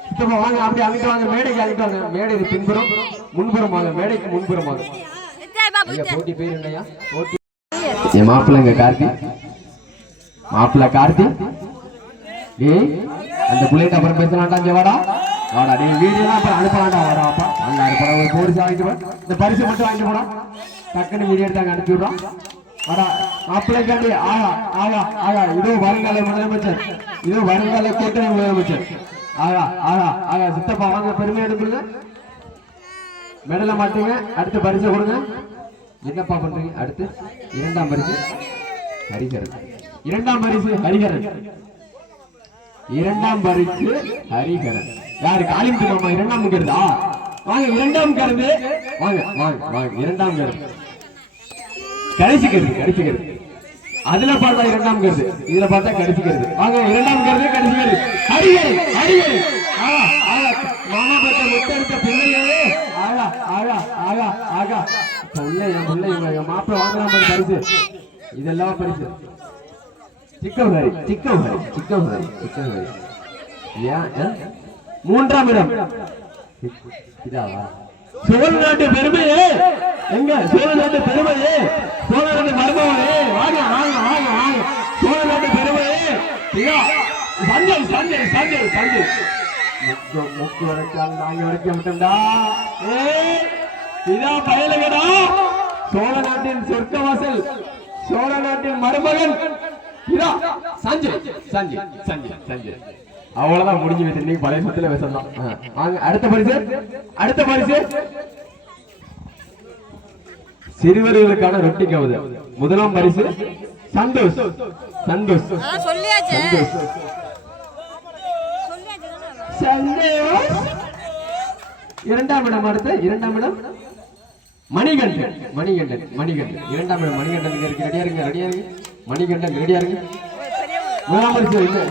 சித்தப்பா வாங்க அப்படி அங்கிட்டு வாங்க மேடைக்கு அங்கிட்டு வாங்க மேடை பின்புறம் முன்புறம் வாங்க மேடைக்கு முன்புறம் வாங்க போட்டி பேர் என்னையா போட்டி என் மாப்பிள்ளைங்க கார்த்தி மாப்பிள்ள கார்த்தி ஏய் அந்த புள்ளேட் அப்புறம் பேசலாம்டா வாடா வாடா நீ வீடியோலாம் அப்புறம் அனுப்பலாம்டா வாடாப்பா அங்க அனுப்புற ஒரு போலீஸ் வாங்கிட்டு போ இந்த பரிசு மட்டும் வாங்கிட்டு போடா டக்குன்னு வீடியோ எடுத்தாங்க அனுப்பி விடுறோம் வாடா மாப்பிள்ளைக்காண்டி ஆகா ஆகா ஆகா இதோ வருங்கால முதலமைச்சர் இதோ வருங்கால கூட்டணி முதலமைச்சர் ஆகா ஆகா ஆகா சித்தப்பா வாங்க பெருமை எடுத்துருங்க மெடலை மாட்டீங்க அடுத்த பரிசை கொடுங்க என்னப்பா பண்றீங்க அடுத்து இரண்டாம் பரிசு ஹரிகரன் இரண்டாம் பரிசு ஹரிகரன் இரண்டாம் பரிசு ஹரிகரன் யாரு காலிம் மாமா இரண்டாம் கருதா வாங்க இரண்டாம் கருது வாங்க வாங்க வாங்க இரண்டாம் கருது கடைசி கருது அதுல பார்த்தா இரண்டாம் கருது இதுல பார்த்தா கடைசி கருது வாங்க இரண்டாம் கருது கடைசி கருது ஹரிகரன் ஹரிகரன் ஆகா ஆகா மாமா பத்த முத்தெடுத்த பிள்ளையே ஆகா ஆகா ஆகா ஆகா உள்ள எங்க மாப்பிள்ள வாங்கலாம் பரிசு இதெல்லாம் பரிசு சிக்கவரி மூன்றாம் இடம் சோழ நாட்டு பெருமையே எங்க சோழ நாட்டு பெருமையே சோழ நாட்டு மர்மவனே வாங்க வாங்க வாங்க வாங்க சோழ நாட்டு பெருமையே சஞ்சய் சஞ்சய் சஞ்சய் சஞ்சய் முக்கு வரைக்கால் நாங்க வரைக்கும் விட்டோம்டா இதா பயலகடா சோழ நாட்டின் சொர்க்கவாசல் சோழ நாட்டின் மருமகன் இதா சஞ்சய் சஞ்சய் சஞ்சய் சஞ்சய் அவ்வளவுதான் முடிஞ்சு வச்சு இன்னைக்கு பழைய சொத்துல பேசலாம் வாங்க அடுத்த பரிசு சிறுவர்களுக்கான ரொட்டி கவுதல் முதலாம் பரிசு சந்தோஷ் சந்தோஷ் சந்தோஷ் சந்தோஷ் இரண்டாம் இடம் அடுத்த இரண்டாம் இடம் மணிகண்டன் மணிகண்டன் மணிகண்டன் இரண்டாம் இடம் மணிகண்டன் இருக்கு ரெடியா இருங்க மணிகண்டன் ரெடியா இருங்க முதலாம் பரிசு இல்லை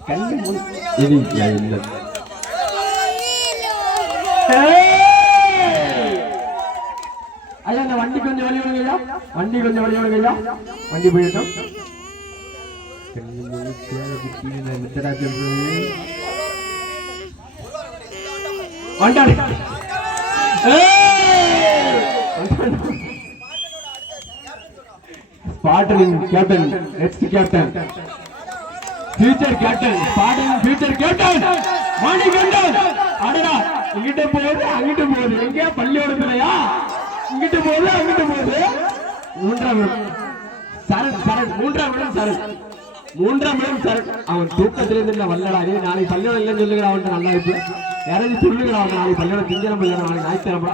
கண்ணு இல்லை ஐயா அந்த வண்டி கொஞ்சம் வழி விடுங்கய்யா வண்டி போயிட்டோம் ஸ்பாட்டனின் captain next captain future captain ஸ்பாட்டனின் ஃபியூச்சர் கேப்டன் மணிகண்டன் அடடா இங்கிட்ட போகுது அங்கிட்டு போகுது எங்க பள்ளியோடத்துலயா இங்கிட்டு போகுது அங்கிட்டு போகுது மூன்றாம் இடம் சரண் அவன் தூக்கத்திலே இருந்து வல்லடா நீ நாளைக்கு பள்ளியோட இல்லைன்னு சொல்லுங்க அவன்கிட்ட நல்லா இருக்கு யாராவது சொல்லுங்களா அவன் நாளைக்கு பள்ளியோட திங்கக்கிழமை இல்லை நாளைக்கு ஞாயிற்றுக்கிழமை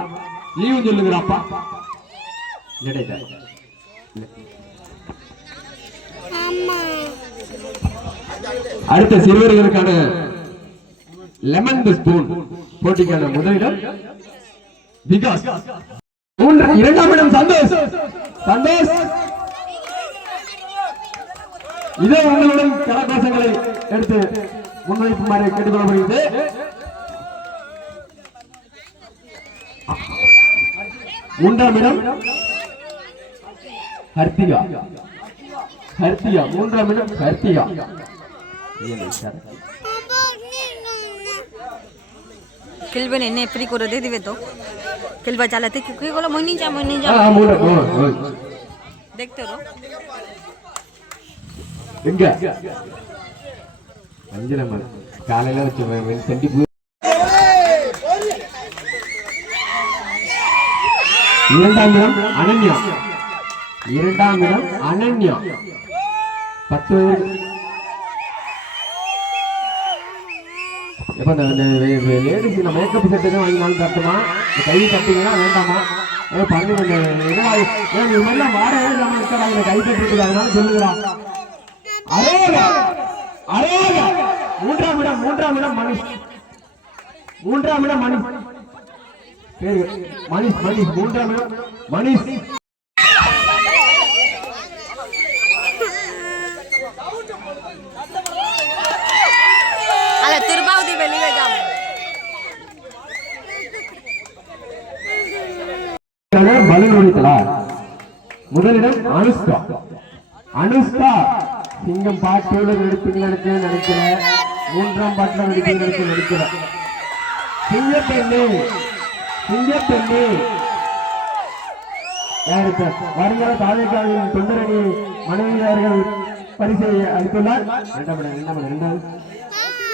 லீவு சொல்லுகிறாப்பா அடுத்த சிறுவர்களுக்கான லெமன் ஸ்பூன் போட்டிக்கான முதலிடம் விகாஸ் இரண்டாம் இடம் சந்தோஷ் இதே உங்களுடன் கலகோஷங்களை எடுத்து முன்வைக்குமாறு கேட்டுக்கொள்ளப்படுகிறது மூன்றாம் இடம் ஹர்த்திகா மூன்றாம் இடம் ஹர்த்திகா किलबन इन्हें फ्री करो दे दिवे तो किलबा चालते क्योंकि बोला मोनी जा देखते रहो எங்க அஞ்சலம்மா காலையில வச்சு செண்டி இரண்டாம் இடம் அனன்யா 10 எப்ப லேடிஸ் மேக்கப் செட்டு வாங்கினாலும் தட்டுமா கை தட்டிங்கன்னா வேண்டாமா பண்ணுங்க இதெல்லாம் வாடகை இல்லாம இருக்கிறாங்க கை தட்டு அதனால சொல்லுங்களா மூன்றாம் இடம் மணி பேரு மணிஷ் மணிஷ் மூன்றாம் இடம் மணிஷ். அத திருபாவதி வெளியே பலூன் ஒழித்தலா. முதலிடம் அனுஷ்கா. அனுஷ்கா சிங்கம் பாட்டோடு நடிப்புகளுக்கு நடிக்கிற மூன்றாம் பாட்டில் நடிப்புகளுக்கு நடிக்கிற சிங்கப்பெண்ணே சிங்கப்பெண்ணே யாருக்கு வருகிற தாவேக்காவின் தொண்டரணி மனைவியார்கள் பரிசை அளித்துள்ளார். இரண்டாவது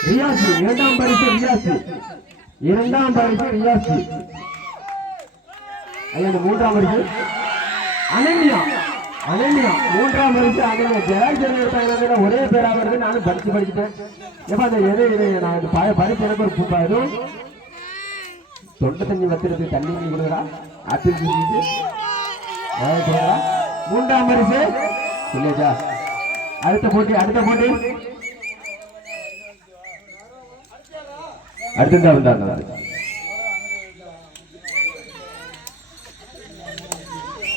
ரியாசி. இரண்டாம் பரிசு ரியாசி. இரண்டாம் பரிசு ரியாசி. ஐயா மூன்றாம் பரிசு அனன்யா. அனன்யா மூன்றாம் பரிசு அனன்யா. ஜெராக்ஸ் ஒரே பேரா வருது. நானும் படிச்சுட்டேன். எப்ப அந்த எது நான் பரிசு எனக்கு ஒரு எதுவும் தொண்டை தண்ணி வத்துறது தண்ணி கொடுக்குறா ஆப்பிள் ஜூஸ் மூன்றாம் பரிசு இல்லையா. அடுத்த போட்டி அடுத்தது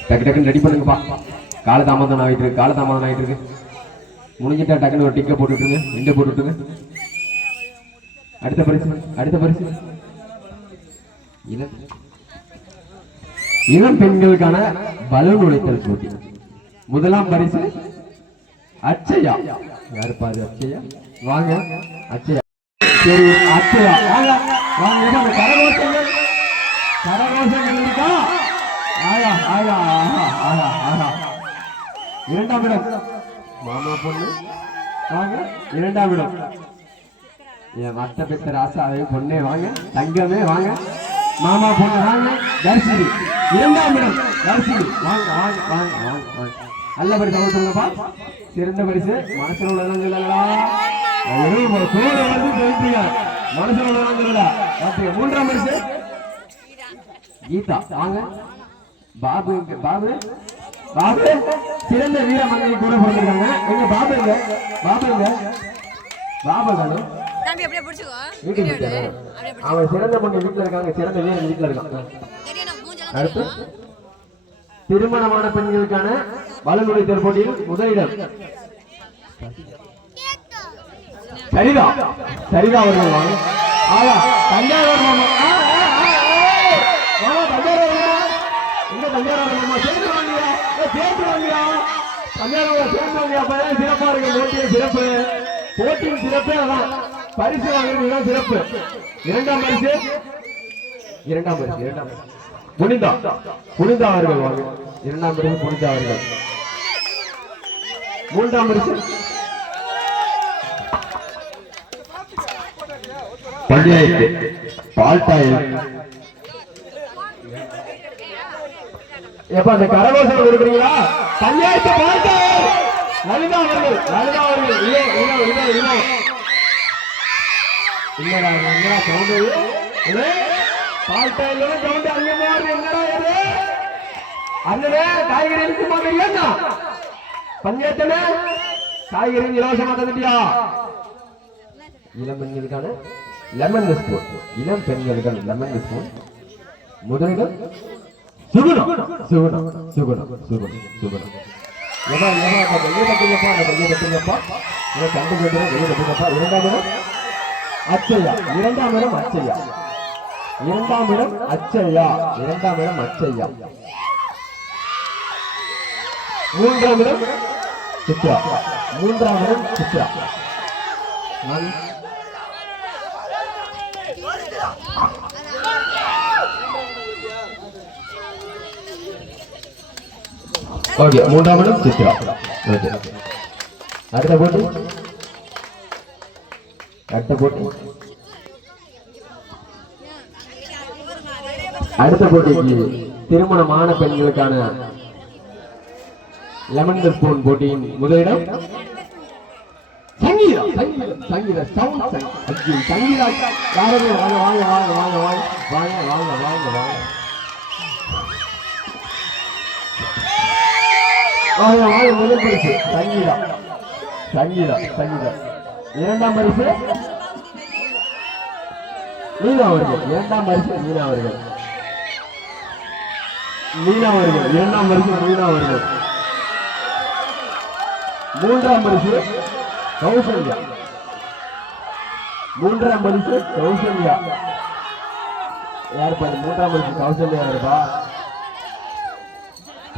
டக்கு டக்குன்னு ரெடி பண்ணுங்கப்பா. காலதாமதம் ஆகிட்டு இருக்கு. முடிஞ்சிட்டா டக்குன்னு ஒரு டிக்கெட் போட்டுட்டுருங்க. ரெண்டு போட்டுட்டுங்க. அடுத்த பரிசு இளம் பெண்களுக்கான பலூன் உடைத்தல் போட்டி. முதலாம் பரிசு அச்சயா. யாரு பாரு அச்சயா வாங்க. அச்சயா சரி அச்சயா வாங்க வாங்க. கரகோஷங்கள் இருக்கா. ஆயா ஆயா ஆஹா ஆஹா ஆஹா. இரண்டாம் இடம் மாமா பொண்ணு வாங்க. இரண்டாம் இடம் என் மத்த பெத்த ராசாவே பொண்ணே வாங்க. தங்கமே வாங்க. மாமா பொண்ணு வாங்க. தரிசினி இரண்டாம் இடம் தரிசினி வாங்க வாங்க வாங்க வாங்க வாங்க. நல்ல பரிசு அவங்க சொல்லுங்கப்பா. சிறந்த பரிசு மனசுல உள்ளதான் சொல்லலா. மனசுல உள்ளதான் சொல்லல. மூன்றாம் பரிசு கீதா வாங்க. பாபு பாபு பாபு சிறந்த வீர மங்கை கூட பிறந்திருக்காங்க. எங்க பாபுங்க பாபுங்க பாபு தானே அவன் சிறந்த பொண்ணு வீட்டுல இருக்காங்க. சிறந்த வீரன் வீட்டுல இருக்காங்க. அடுத்து திருமணமான பெண்களுக்கான பலூன் உடைத்தல் போட்டியில் முதலிடம் சரிதா. சரிதா அவர்கள் வாங்க. ஆயா தஞ்சாவூர் மாமா. தஞ்சாவூர் எங்க தஞ்சாவூர் மாமா சேர்ந்து வாங்கியா. சேர்ந்து வாங்கியா. தஞ்சாவூர் சேர்ந்து வாங்கியா. அப்பதான் சிறப்பா இருக்கு. போட்டியின் சிறப்பு. போட்டியின் சிறப்பே அதான். பரிசு வாங்குறது சிறப்பு. இரண்டாம் பரிசு புனிதா. புனிதா அவர்கள் வாங்க. இரண்டாம் பரிசு புனிதா அவர்கள். மூன்றாம் பரிசு பஞ்சாயத்து பால்டாயில். எப்ப அந்த கரகோஷம் இருக்கிறீங்களா. பஞ்சாயத்து பால்டாயில் லலிதா அவர்கள். லலிதா அவர்கள் என்னடா சவுண்ட் இது. பால்டாயில் சவுண்ட் அங்க மாறு. என்னடா இது அண்ணனே காய்கறி இருக்குமா தெரியா. பஞ்சாயத்துல காய்கறி இலவசமா தந்துட்டியா. இளம் பெண்களுக்கான லெமன் ஸ்பூன். இளம் பெண்களுக்கான லெமன் ஸ்பூன். முதலிடம் சுகுணம் சுகுணம் சுகுணம் சுகுணம் சுகுணம். இரண்டாம் இடம் அச்சையா. இரண்டாம் இடம் அச்சையா. இரண்டாம் இடம் அச்சையா. இரண்டாம் இடம் அச்சையா. மூன்றாம் இடம் சித்ரா. மூன்றாம் இடம் சித்ரா. ஓகே மூன்றாம் இடம் சித்ரா. அடுத்த போட்டி அடுத்த போட்டிக்கு திருமணமான பெண்களுக்கான லெமன் ஸ்பூன் போட்டியின் முதலிடம் சங்கீதா. சங்கீதா சவுண்ட் சங்கீதா. யாரும் வாங்க வாங்க வாங்க வாங்க வாங்க வாங்க வாங்க வாங்க வாங்க வாங்க வாங்க. முதல் பரிசு சங்கீதா. சங்கீதா சங்கீதா. இரண்டாம் பரிசு மீனா அவர்கள். இரண்டாம் பரிசு மீனா அவர்கள். மீனா அவர்கள். இரண்டாம் பரிசு மீனா அவர்கள். மூன்றாம் பரிசு கௌசல்யா. மூன்றாம் பரிசு கௌசல்யா. யார் பாரு மூன்றாம் பரிசு கௌசல்யா இருப்பா.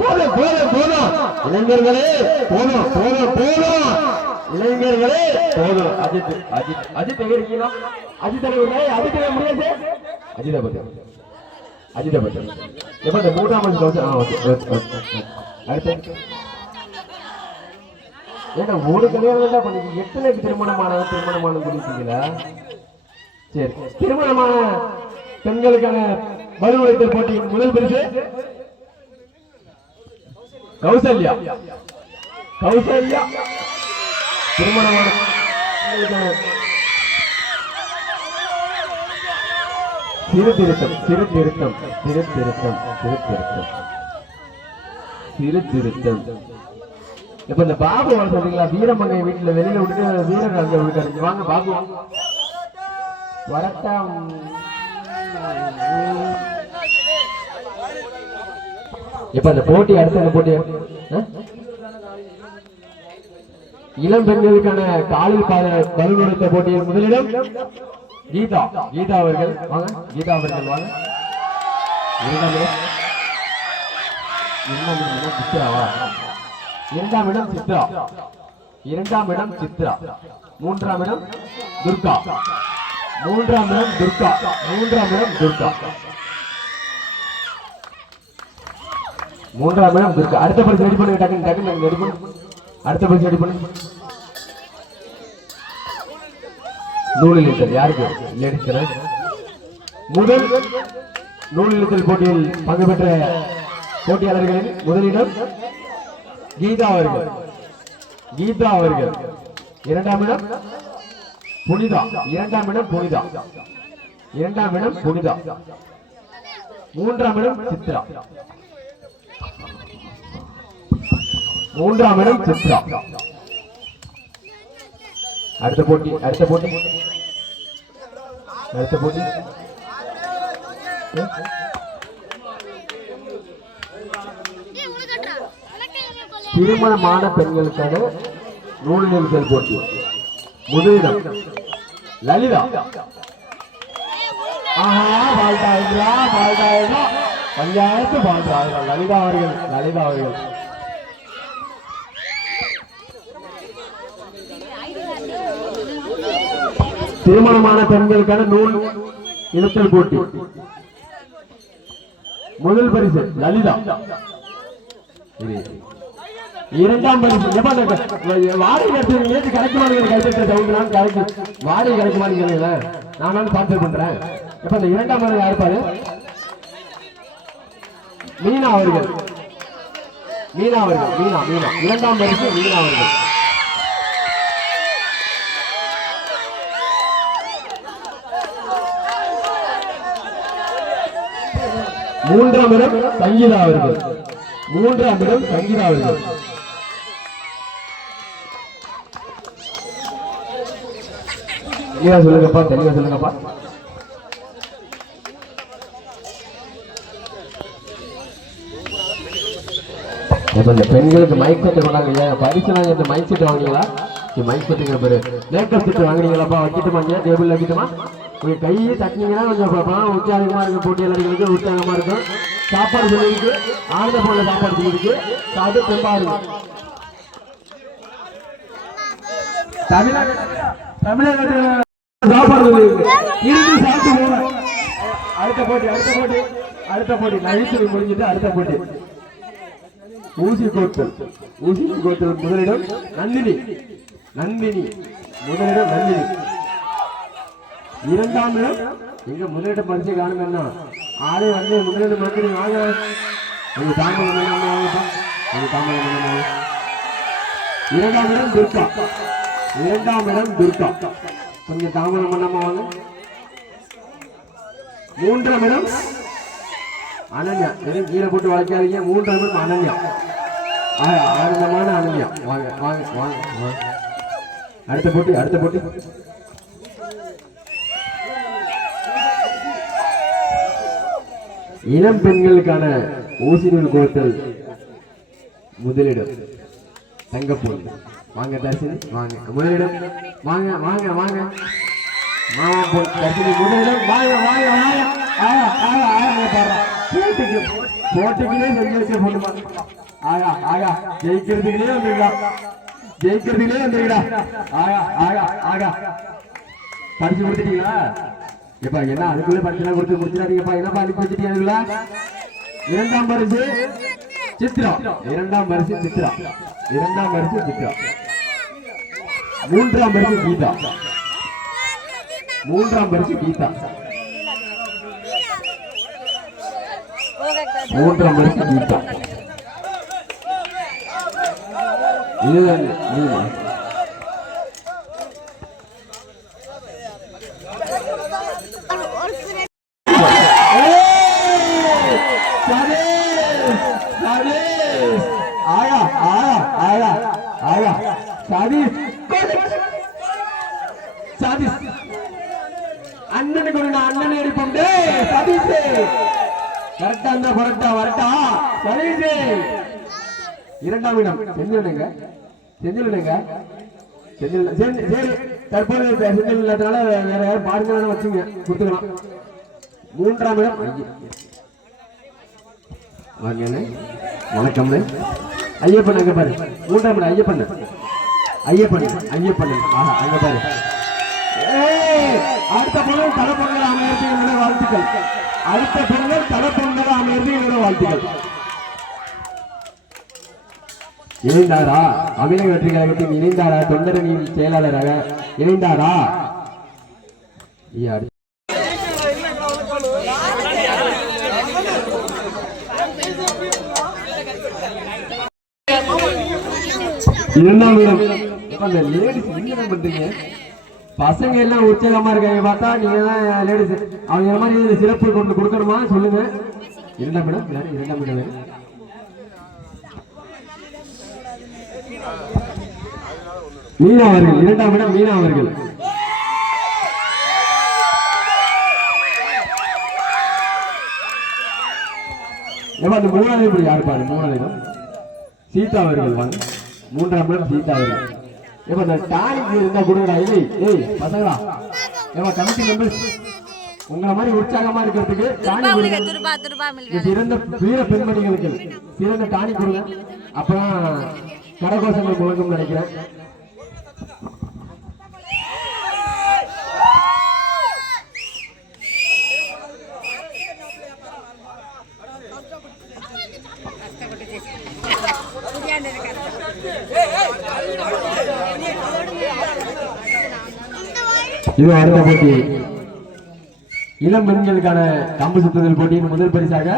போதும் போதும் போதும் இளைஞர்களே, போதும் போதும் போதும் இளைஞர்களே, போதும். அஜித் அஜித் அஜித் எங்க இருக்கீங்களா? அஜித் அஜித் முடியாது. அஜிதா பத்தி அஜிதா பத்தி எப்ப இந்த மூன்றாம் பரிசு அடுத்து ஏன்னா ஒரு கல்யாணம் தான் பண்ணி எத்தனை திருமணமான சொல்லிட்டீங்களா? சரி, திருமணமான பெண்களுக்கான மறுவுழைத்தல் போட்டியின் முதல் பரிசு கௌசல்யா. கௌசல்யா திருமணமான திருத்திருத்தம் திருத்திருத்தம் திருத்திருத்தம் திருத்திருத்தம் திருத்திருத்தம். இப்ப இந்த பாபு வர சொல்றீங்களா? வீரமங்கை வீட்டுல வெளியில விட்டுட்டு வீரர் அங்க விட்டாரு. வாங்க பாபு வரட்டா. இப்ப அந்த போட்டி அடுத்த போட்டி இளம் பெண்களுக்கான காலில் பலூன் உடைத்த போட்டியில் முதலிடம் கீதா. கீதா அவர்கள் வாங்க. கீதா அவர்கள் வாங்க. சித்ராவா? இரண்டாம் இடம் சித்ரா. இரண்டாம் இடம் சித்ரா. மூன்றாம் இடம் துர்கா. மூன்றாம் இடம் துர்கா. மூன்றாம் இடம் துர்கா. மூன்றாம் இடம் துர்கா. அடுத்த பரிசு ரெடி பண்ணுங்க. டக்குன்னு டக்குன்னு ரெடி பண்ணு. அடுத்த பரிசு ரெடி பண்ணு. நூலில் இழுத்தல் யாருக்கு? லேடிஸ். முதல் நூல் இழுத்தல் போட்டியில் பங்கு பெற்ற போட்டியாளர்களில் முதலிடம் கீதா அவர்கள். கீதா அவர்கள். இரண்டாம் இடம் புனிதா. இரண்டாம் இடம் புனிதா. இரண்டாம் இடம் புனிதா. மூன்றாம் இடம் சித்ரா. மூன்றாம் இடம் சித்ரா. அடுத்த போட்டி அடுத்த போட்டி அடுத்த போட்டி திருமணமான பெண்களுக்கான நூல் நிறுத்தல் போட்டி. முதலிடம் லலிதா. பஞ்சாயத்து பால்டாயிரம் லலிதா அவர்கள். லலிதா அவர்கள். திருமணமான பெண்களுக்கான நூல் இழுத்தல் போட்டி. முதல் பரிசு லலிதா. இரண்டாம் பரிசு வாடகை கிடைக்குமான்னு வாடகை கிடைக்குமான்னு நான் ஸ்பான்சர் பண்றேன். இப்ப இந்த இரண்டாம் பரிசு யாரு பாரு? மீனா அவர்கள். மீனா அவர்கள். மீனா மீனா. இரண்டாம் பரிசு மீனா அவர்கள். மூன்றாம் இடம் சங்கீதா அவர்கள். மூன்றாம் இடம் சங்கீதா அவர்கள். சொல்லுங்கப்பா, தெளிவா சொல்லுங்கப்பா. இந்த பெண்களுக்கு மைக் செட் வாங்க. பரிசு வாங்க. மைக் செட் வாங்கினீங்களா? மைக் செட்டுங்க பேரு. மேக்கப் செட் வாங்கினீங்களாப்பா? வைக்கட்டுமா? டேபிள் வைக்கட்டுமா? உங்க கையை தட்டினீங்கன்னா கொஞ்சம் உற்சாகமா இருக்கும். போட்டியாளர்களுக்கு உற்சாகமா இருக்கும். சாப்பாடு சொல்லிருக்கு. ஆனந்த போல சாப்பாடு சொல்லிருக்கு. அது பெரும்பாடு தமிழக சாப்பாடு சொல்லிருக்கு. இருந்து சாப்பிட்டு போறேன். அடுத்த போட்டி அடுத்த போட்டி அடுத்த போட்டி நகைச்சுவை முடிஞ்சிட்டு அடுத்த போட்டி ஊசி கோத்தல். ஊசி கோத்தல் முதலிடம் நந்தினி. நந்தினி முதலிடம் நந்தினி. இரண்டாம் இடம் எங்க முதலிடம் பரிசை காணும். என்ன ஆளே வந்து முதலிடம் நந்தினி வாங்க. உங்க தாமதம் வாங்கப்பா. உங்க தாமதம். இரண்டாம் இடம் துர்கா. இரண்டாம் இடம் துர்கா. கொஞ்சம் தாமதம் பண்ணாம வாங்க. மூன்றாம் இடம் அனன்யா. எதுவும் கீழே போட்டு வளைக்காதீங்க. மூன்றாம் இடம் அனன்யா. ஆனந்தமான அனன்யா. வாங்க வாங்க வாங்க. அடுத்த போட்டி அடுத்த போட்டி இளம் பெண்களுக்கான ஊசினூர் கோத்தல் முதலிடம் தங்கப்பூர். வாங்க தர்ஷினி வாங்க முதலிடம். வாங்க வாங்க வாங்க மாமா போல் தர்ஷினி முதலிடம். வாங்க வாங்க வாங்க. ஆயா ஆயா ஆயா பாரு. போட்டிக்குனே செஞ்சு வச்ச பொண்ணுமா. ஆயா ஆயா ஜெயிக்கிறதுக்குனே வந்துடா. ஜெயிக்கிறதுக்குனே வந்துடா. ஆயா ஆயா ஆயா. படிச்சு கொடுத்துட்டீங்களா? எப்பா என்ன அதுக்குள்ள படிச்சுலாம் கொடுத்து முடிச்சிடாதீங்கப்பா. என்னப்பா அனுப்பி வச்சுட்டீங்களா? இரண்டாம் பரிசு சித்ரா. இரண்டாம் பரிசு சித்ரா. இரண்டாம் பரிசு சித்ரா. மூன்றாம் பரிசு கீதா. மூன்றாம் பரிசு கீதா. மூன்றாம் பரிசு கீதா. இதுதான் அண்ணனுக்கு அண்ணன் அடிப்போம். சதீஷ் கரெக்டா இருந்தா கரெக்டா வரட்டா. சதீஷ் இரண்டாம் இடம் செந்திலுங்க. செந்திலுங்க செந்தில் சரி சரி. தற்போது செந்தில் இல்லாதனால வேற யாரும் பாடுங்க வச்சுங்க கொடுத்துக்கலாம். மூன்றாம் இடம் வணக்கம் ஐயப்பன். அங்க பாரு மூன்றாம் இடம் ஐயப்பன். ஐயப்பன் ஐயப்பன். ஆஹா அங்க பாரு. அடுத்த பொருள் தலப்பொங்கல் அமையறது என்னோட வாழ்த்துக்கள். அடுத்த பொருள் தலப்பொங்கல் அமையறது என்னோட வாழ்த்துக்கள். இணைந்தாரா அமில வெற்றி கழகத்தில் இணைந்தாரா தொண்டரணி செயலாளராக இணைந்தாரா? இரண்டாம் இடம் அந்த லேடிஸ் என்ன பண்றீங்க? பசங்க எல்லாம் உற்சாகமா இருக்காங்க பார்த்தா நீங்க தான் லேடிஸ். அவங்க மாதிரி சிறப்பு கொண்டு கொடுக்கணுமா சொல்லுங்க. இரண்டாம் இடம் வேற. இரண்டாம் இடம் வேற. மீனா அவர்கள். இரண்டாம் இடம் மீனா அவர்கள். அந்த மூணாவது இப்படி யாரு பாரு. மூணாவது இடம் சீதா அவர்கள். வாங்க மூன்றாம் இடம் சீதா அவர்கள். இந்த டானிக் இருந்தா கொடுங்கடா. ஏய் பசங்களா கமிட்டி மெம்பர்ஸ் உங்களை மாதிரி உற்சாகமா இருக்கிறதுக்கு சிறந்த வீர பெண்மணிகளுக்கு சிறந்த டானிக் கொடுங்க. அப்பதான் கரகோஷங்கள் முழங்கும் நினைக்கிறேன். இது அடுத்த போட்டி இளம் பெண்களுக்கான கம்பு சுத்துதல் போட்டியின் முதல் பரிசாக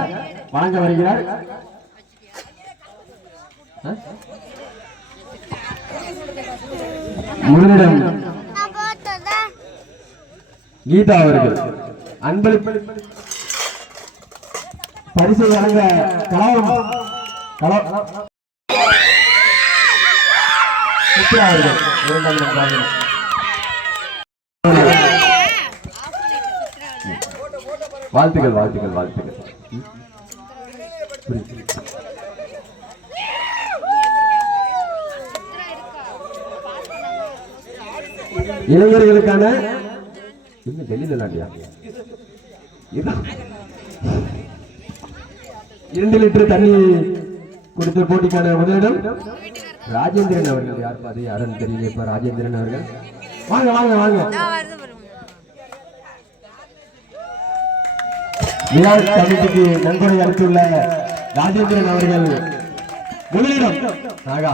வழங்க வருகிறார் முதலிடம் கீதா அவர்கள். அன்பளிப்பு பரிசு வழங்க கலவரம் அவர்கள். இரண்டாம் வாழ்த்துக்கள் வாழ்த்துக்கள் வாழ்த்துக்கள். இளைஞர்களுக்கான இன்னும் டெல்லியில் 2 லிட்டர் தண்ணி கொடுத்த போட்டிக்கான முதலிடம் ராஜேந்திரன் அவர்கள். யார் பாது யாருன்னு தெரியல. இப்ப ராஜேந்திரன் அவர்கள் வாங்க வாங்க வாங்க. விழா கமிட்டிக்கு நன்கொடை அளித்துள்ள ராஜேந்திரன் அவர்கள் முதலிடம். ஆகா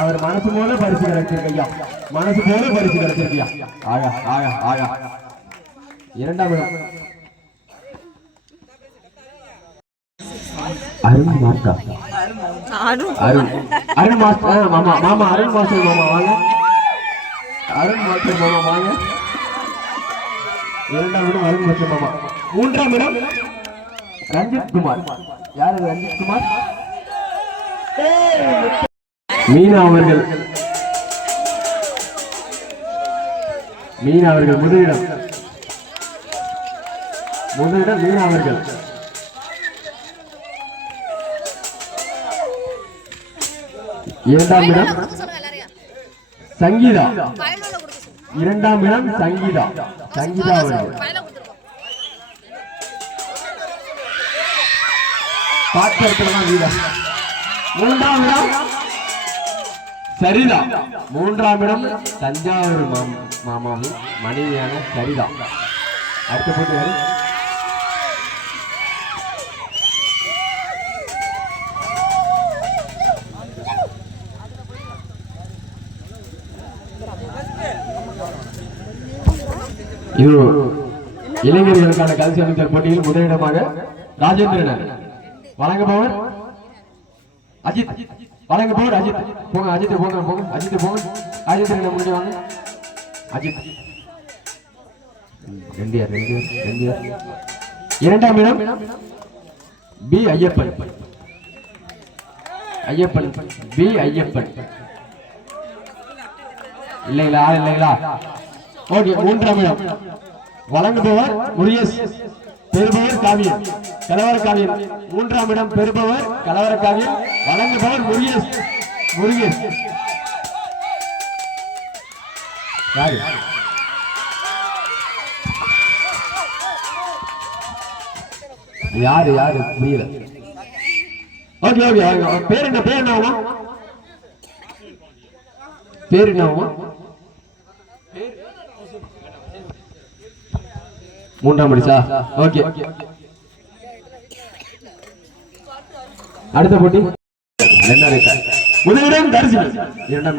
அவர் மனசு போல பரிசு கிடைச்சிருக்கையா. மனசு போல பரிசு கிடைச்சிருக்கியா. ஆகா ஆகா ஆகா. இரண்டாம் இடம் அருண் மாஸ்டர். அருண் மாஸ்டர் மாமா மாமா. அருண் மாஸ்டர் மாமா வாங்க. அருண் மாஸ்டர் மாமா வாங்க. இரண்டாம் இடம் அருண் மாஸ்டர் மாமா. மூன்றாம் இடம் ரஞ்சித் குமார். யாரு ரஞ்சித் குமார்? மீனா அவர்கள். மீனா அவர்கள் முதலிடம். முதலிடம் மீனா அவர்கள். இரண்டாம் இடம் சங்கீதா. இரண்டாம் இடம் சங்கீதா. சங்கீதா அவர்கள். பாத்திரத்தான் வீரா. மூன்றாம் இடம் சரிதா. மூன்றாம் இடம் தஞ்சாவூர் மாமாவின் மனைவியான சரிதா. அடுத்த போட்டி யாரு? இது இளைஞர்களுக்கான கல்வி அமைச்சர் போட்டியில் முதலிடமாக ராஜேந்திரன் வழங்குபவர் அஜித். வழங்குபவர் அஜித். போங்க அஜித், போங்க போங்க அஜித், போங்க ராஜேந்திரன் முடிஞ்சு வாங்க. அஜித் ரெண்டியார். இரண்டாம் இடம் பி ஐயப்பன். பி ஐயப்பன் இல்லைங்களா? இல்லைங்களா? ஓகே. மூன்றாம் இடம் வழங்குபவர் முருகேஷ், பெறுபவர் காவியம், கலவர காவியம். மூன்றாம் இடம் பெறுபவர் கலவர காவியம், வழங்குபவர் முருகேஷ். யாரு? புரியல. Okay okay. பேர் என்ன? பேர் என்னவா? மூன்றாம் படிச்சா? ஓகே. அடுத்த போட்டி முதலிடம் தரிசனம். இரண்டாம்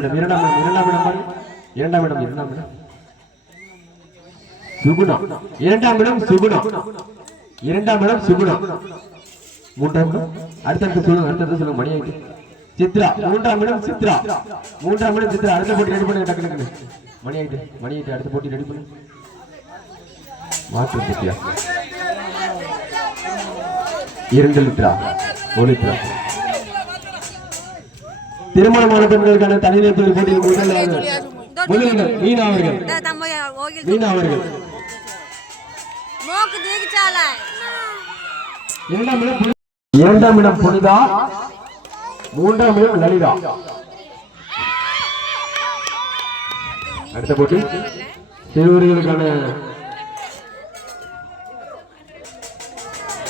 இடம் சுகுணா. மூன்றாம் இடம் அடுத்தடுத்து சொல்லுங்க. மணி ஆயிட்டு. சித்ரா. மூன்றாம் இடம் சித்ரா. அடுத்த போட்டி ரெடி பண்ணுங்க. டக்கு மணி ஆயிட்டு. அடுத்த போட்டி ரெடி பண்ணு. மாற்று போட்டியா? 2 லிட்டரா 1 லிட்டரா? திருமணமான பெண்களுக்கான தனிநேர் போட்டியில் முதலிடம் மீனா அவர்கள். இரண்டாம் இடம் புனிதா. மூன்றாம் இடம் லலிதா. அடுத்த போட்டி சிறுவர்களுக்கான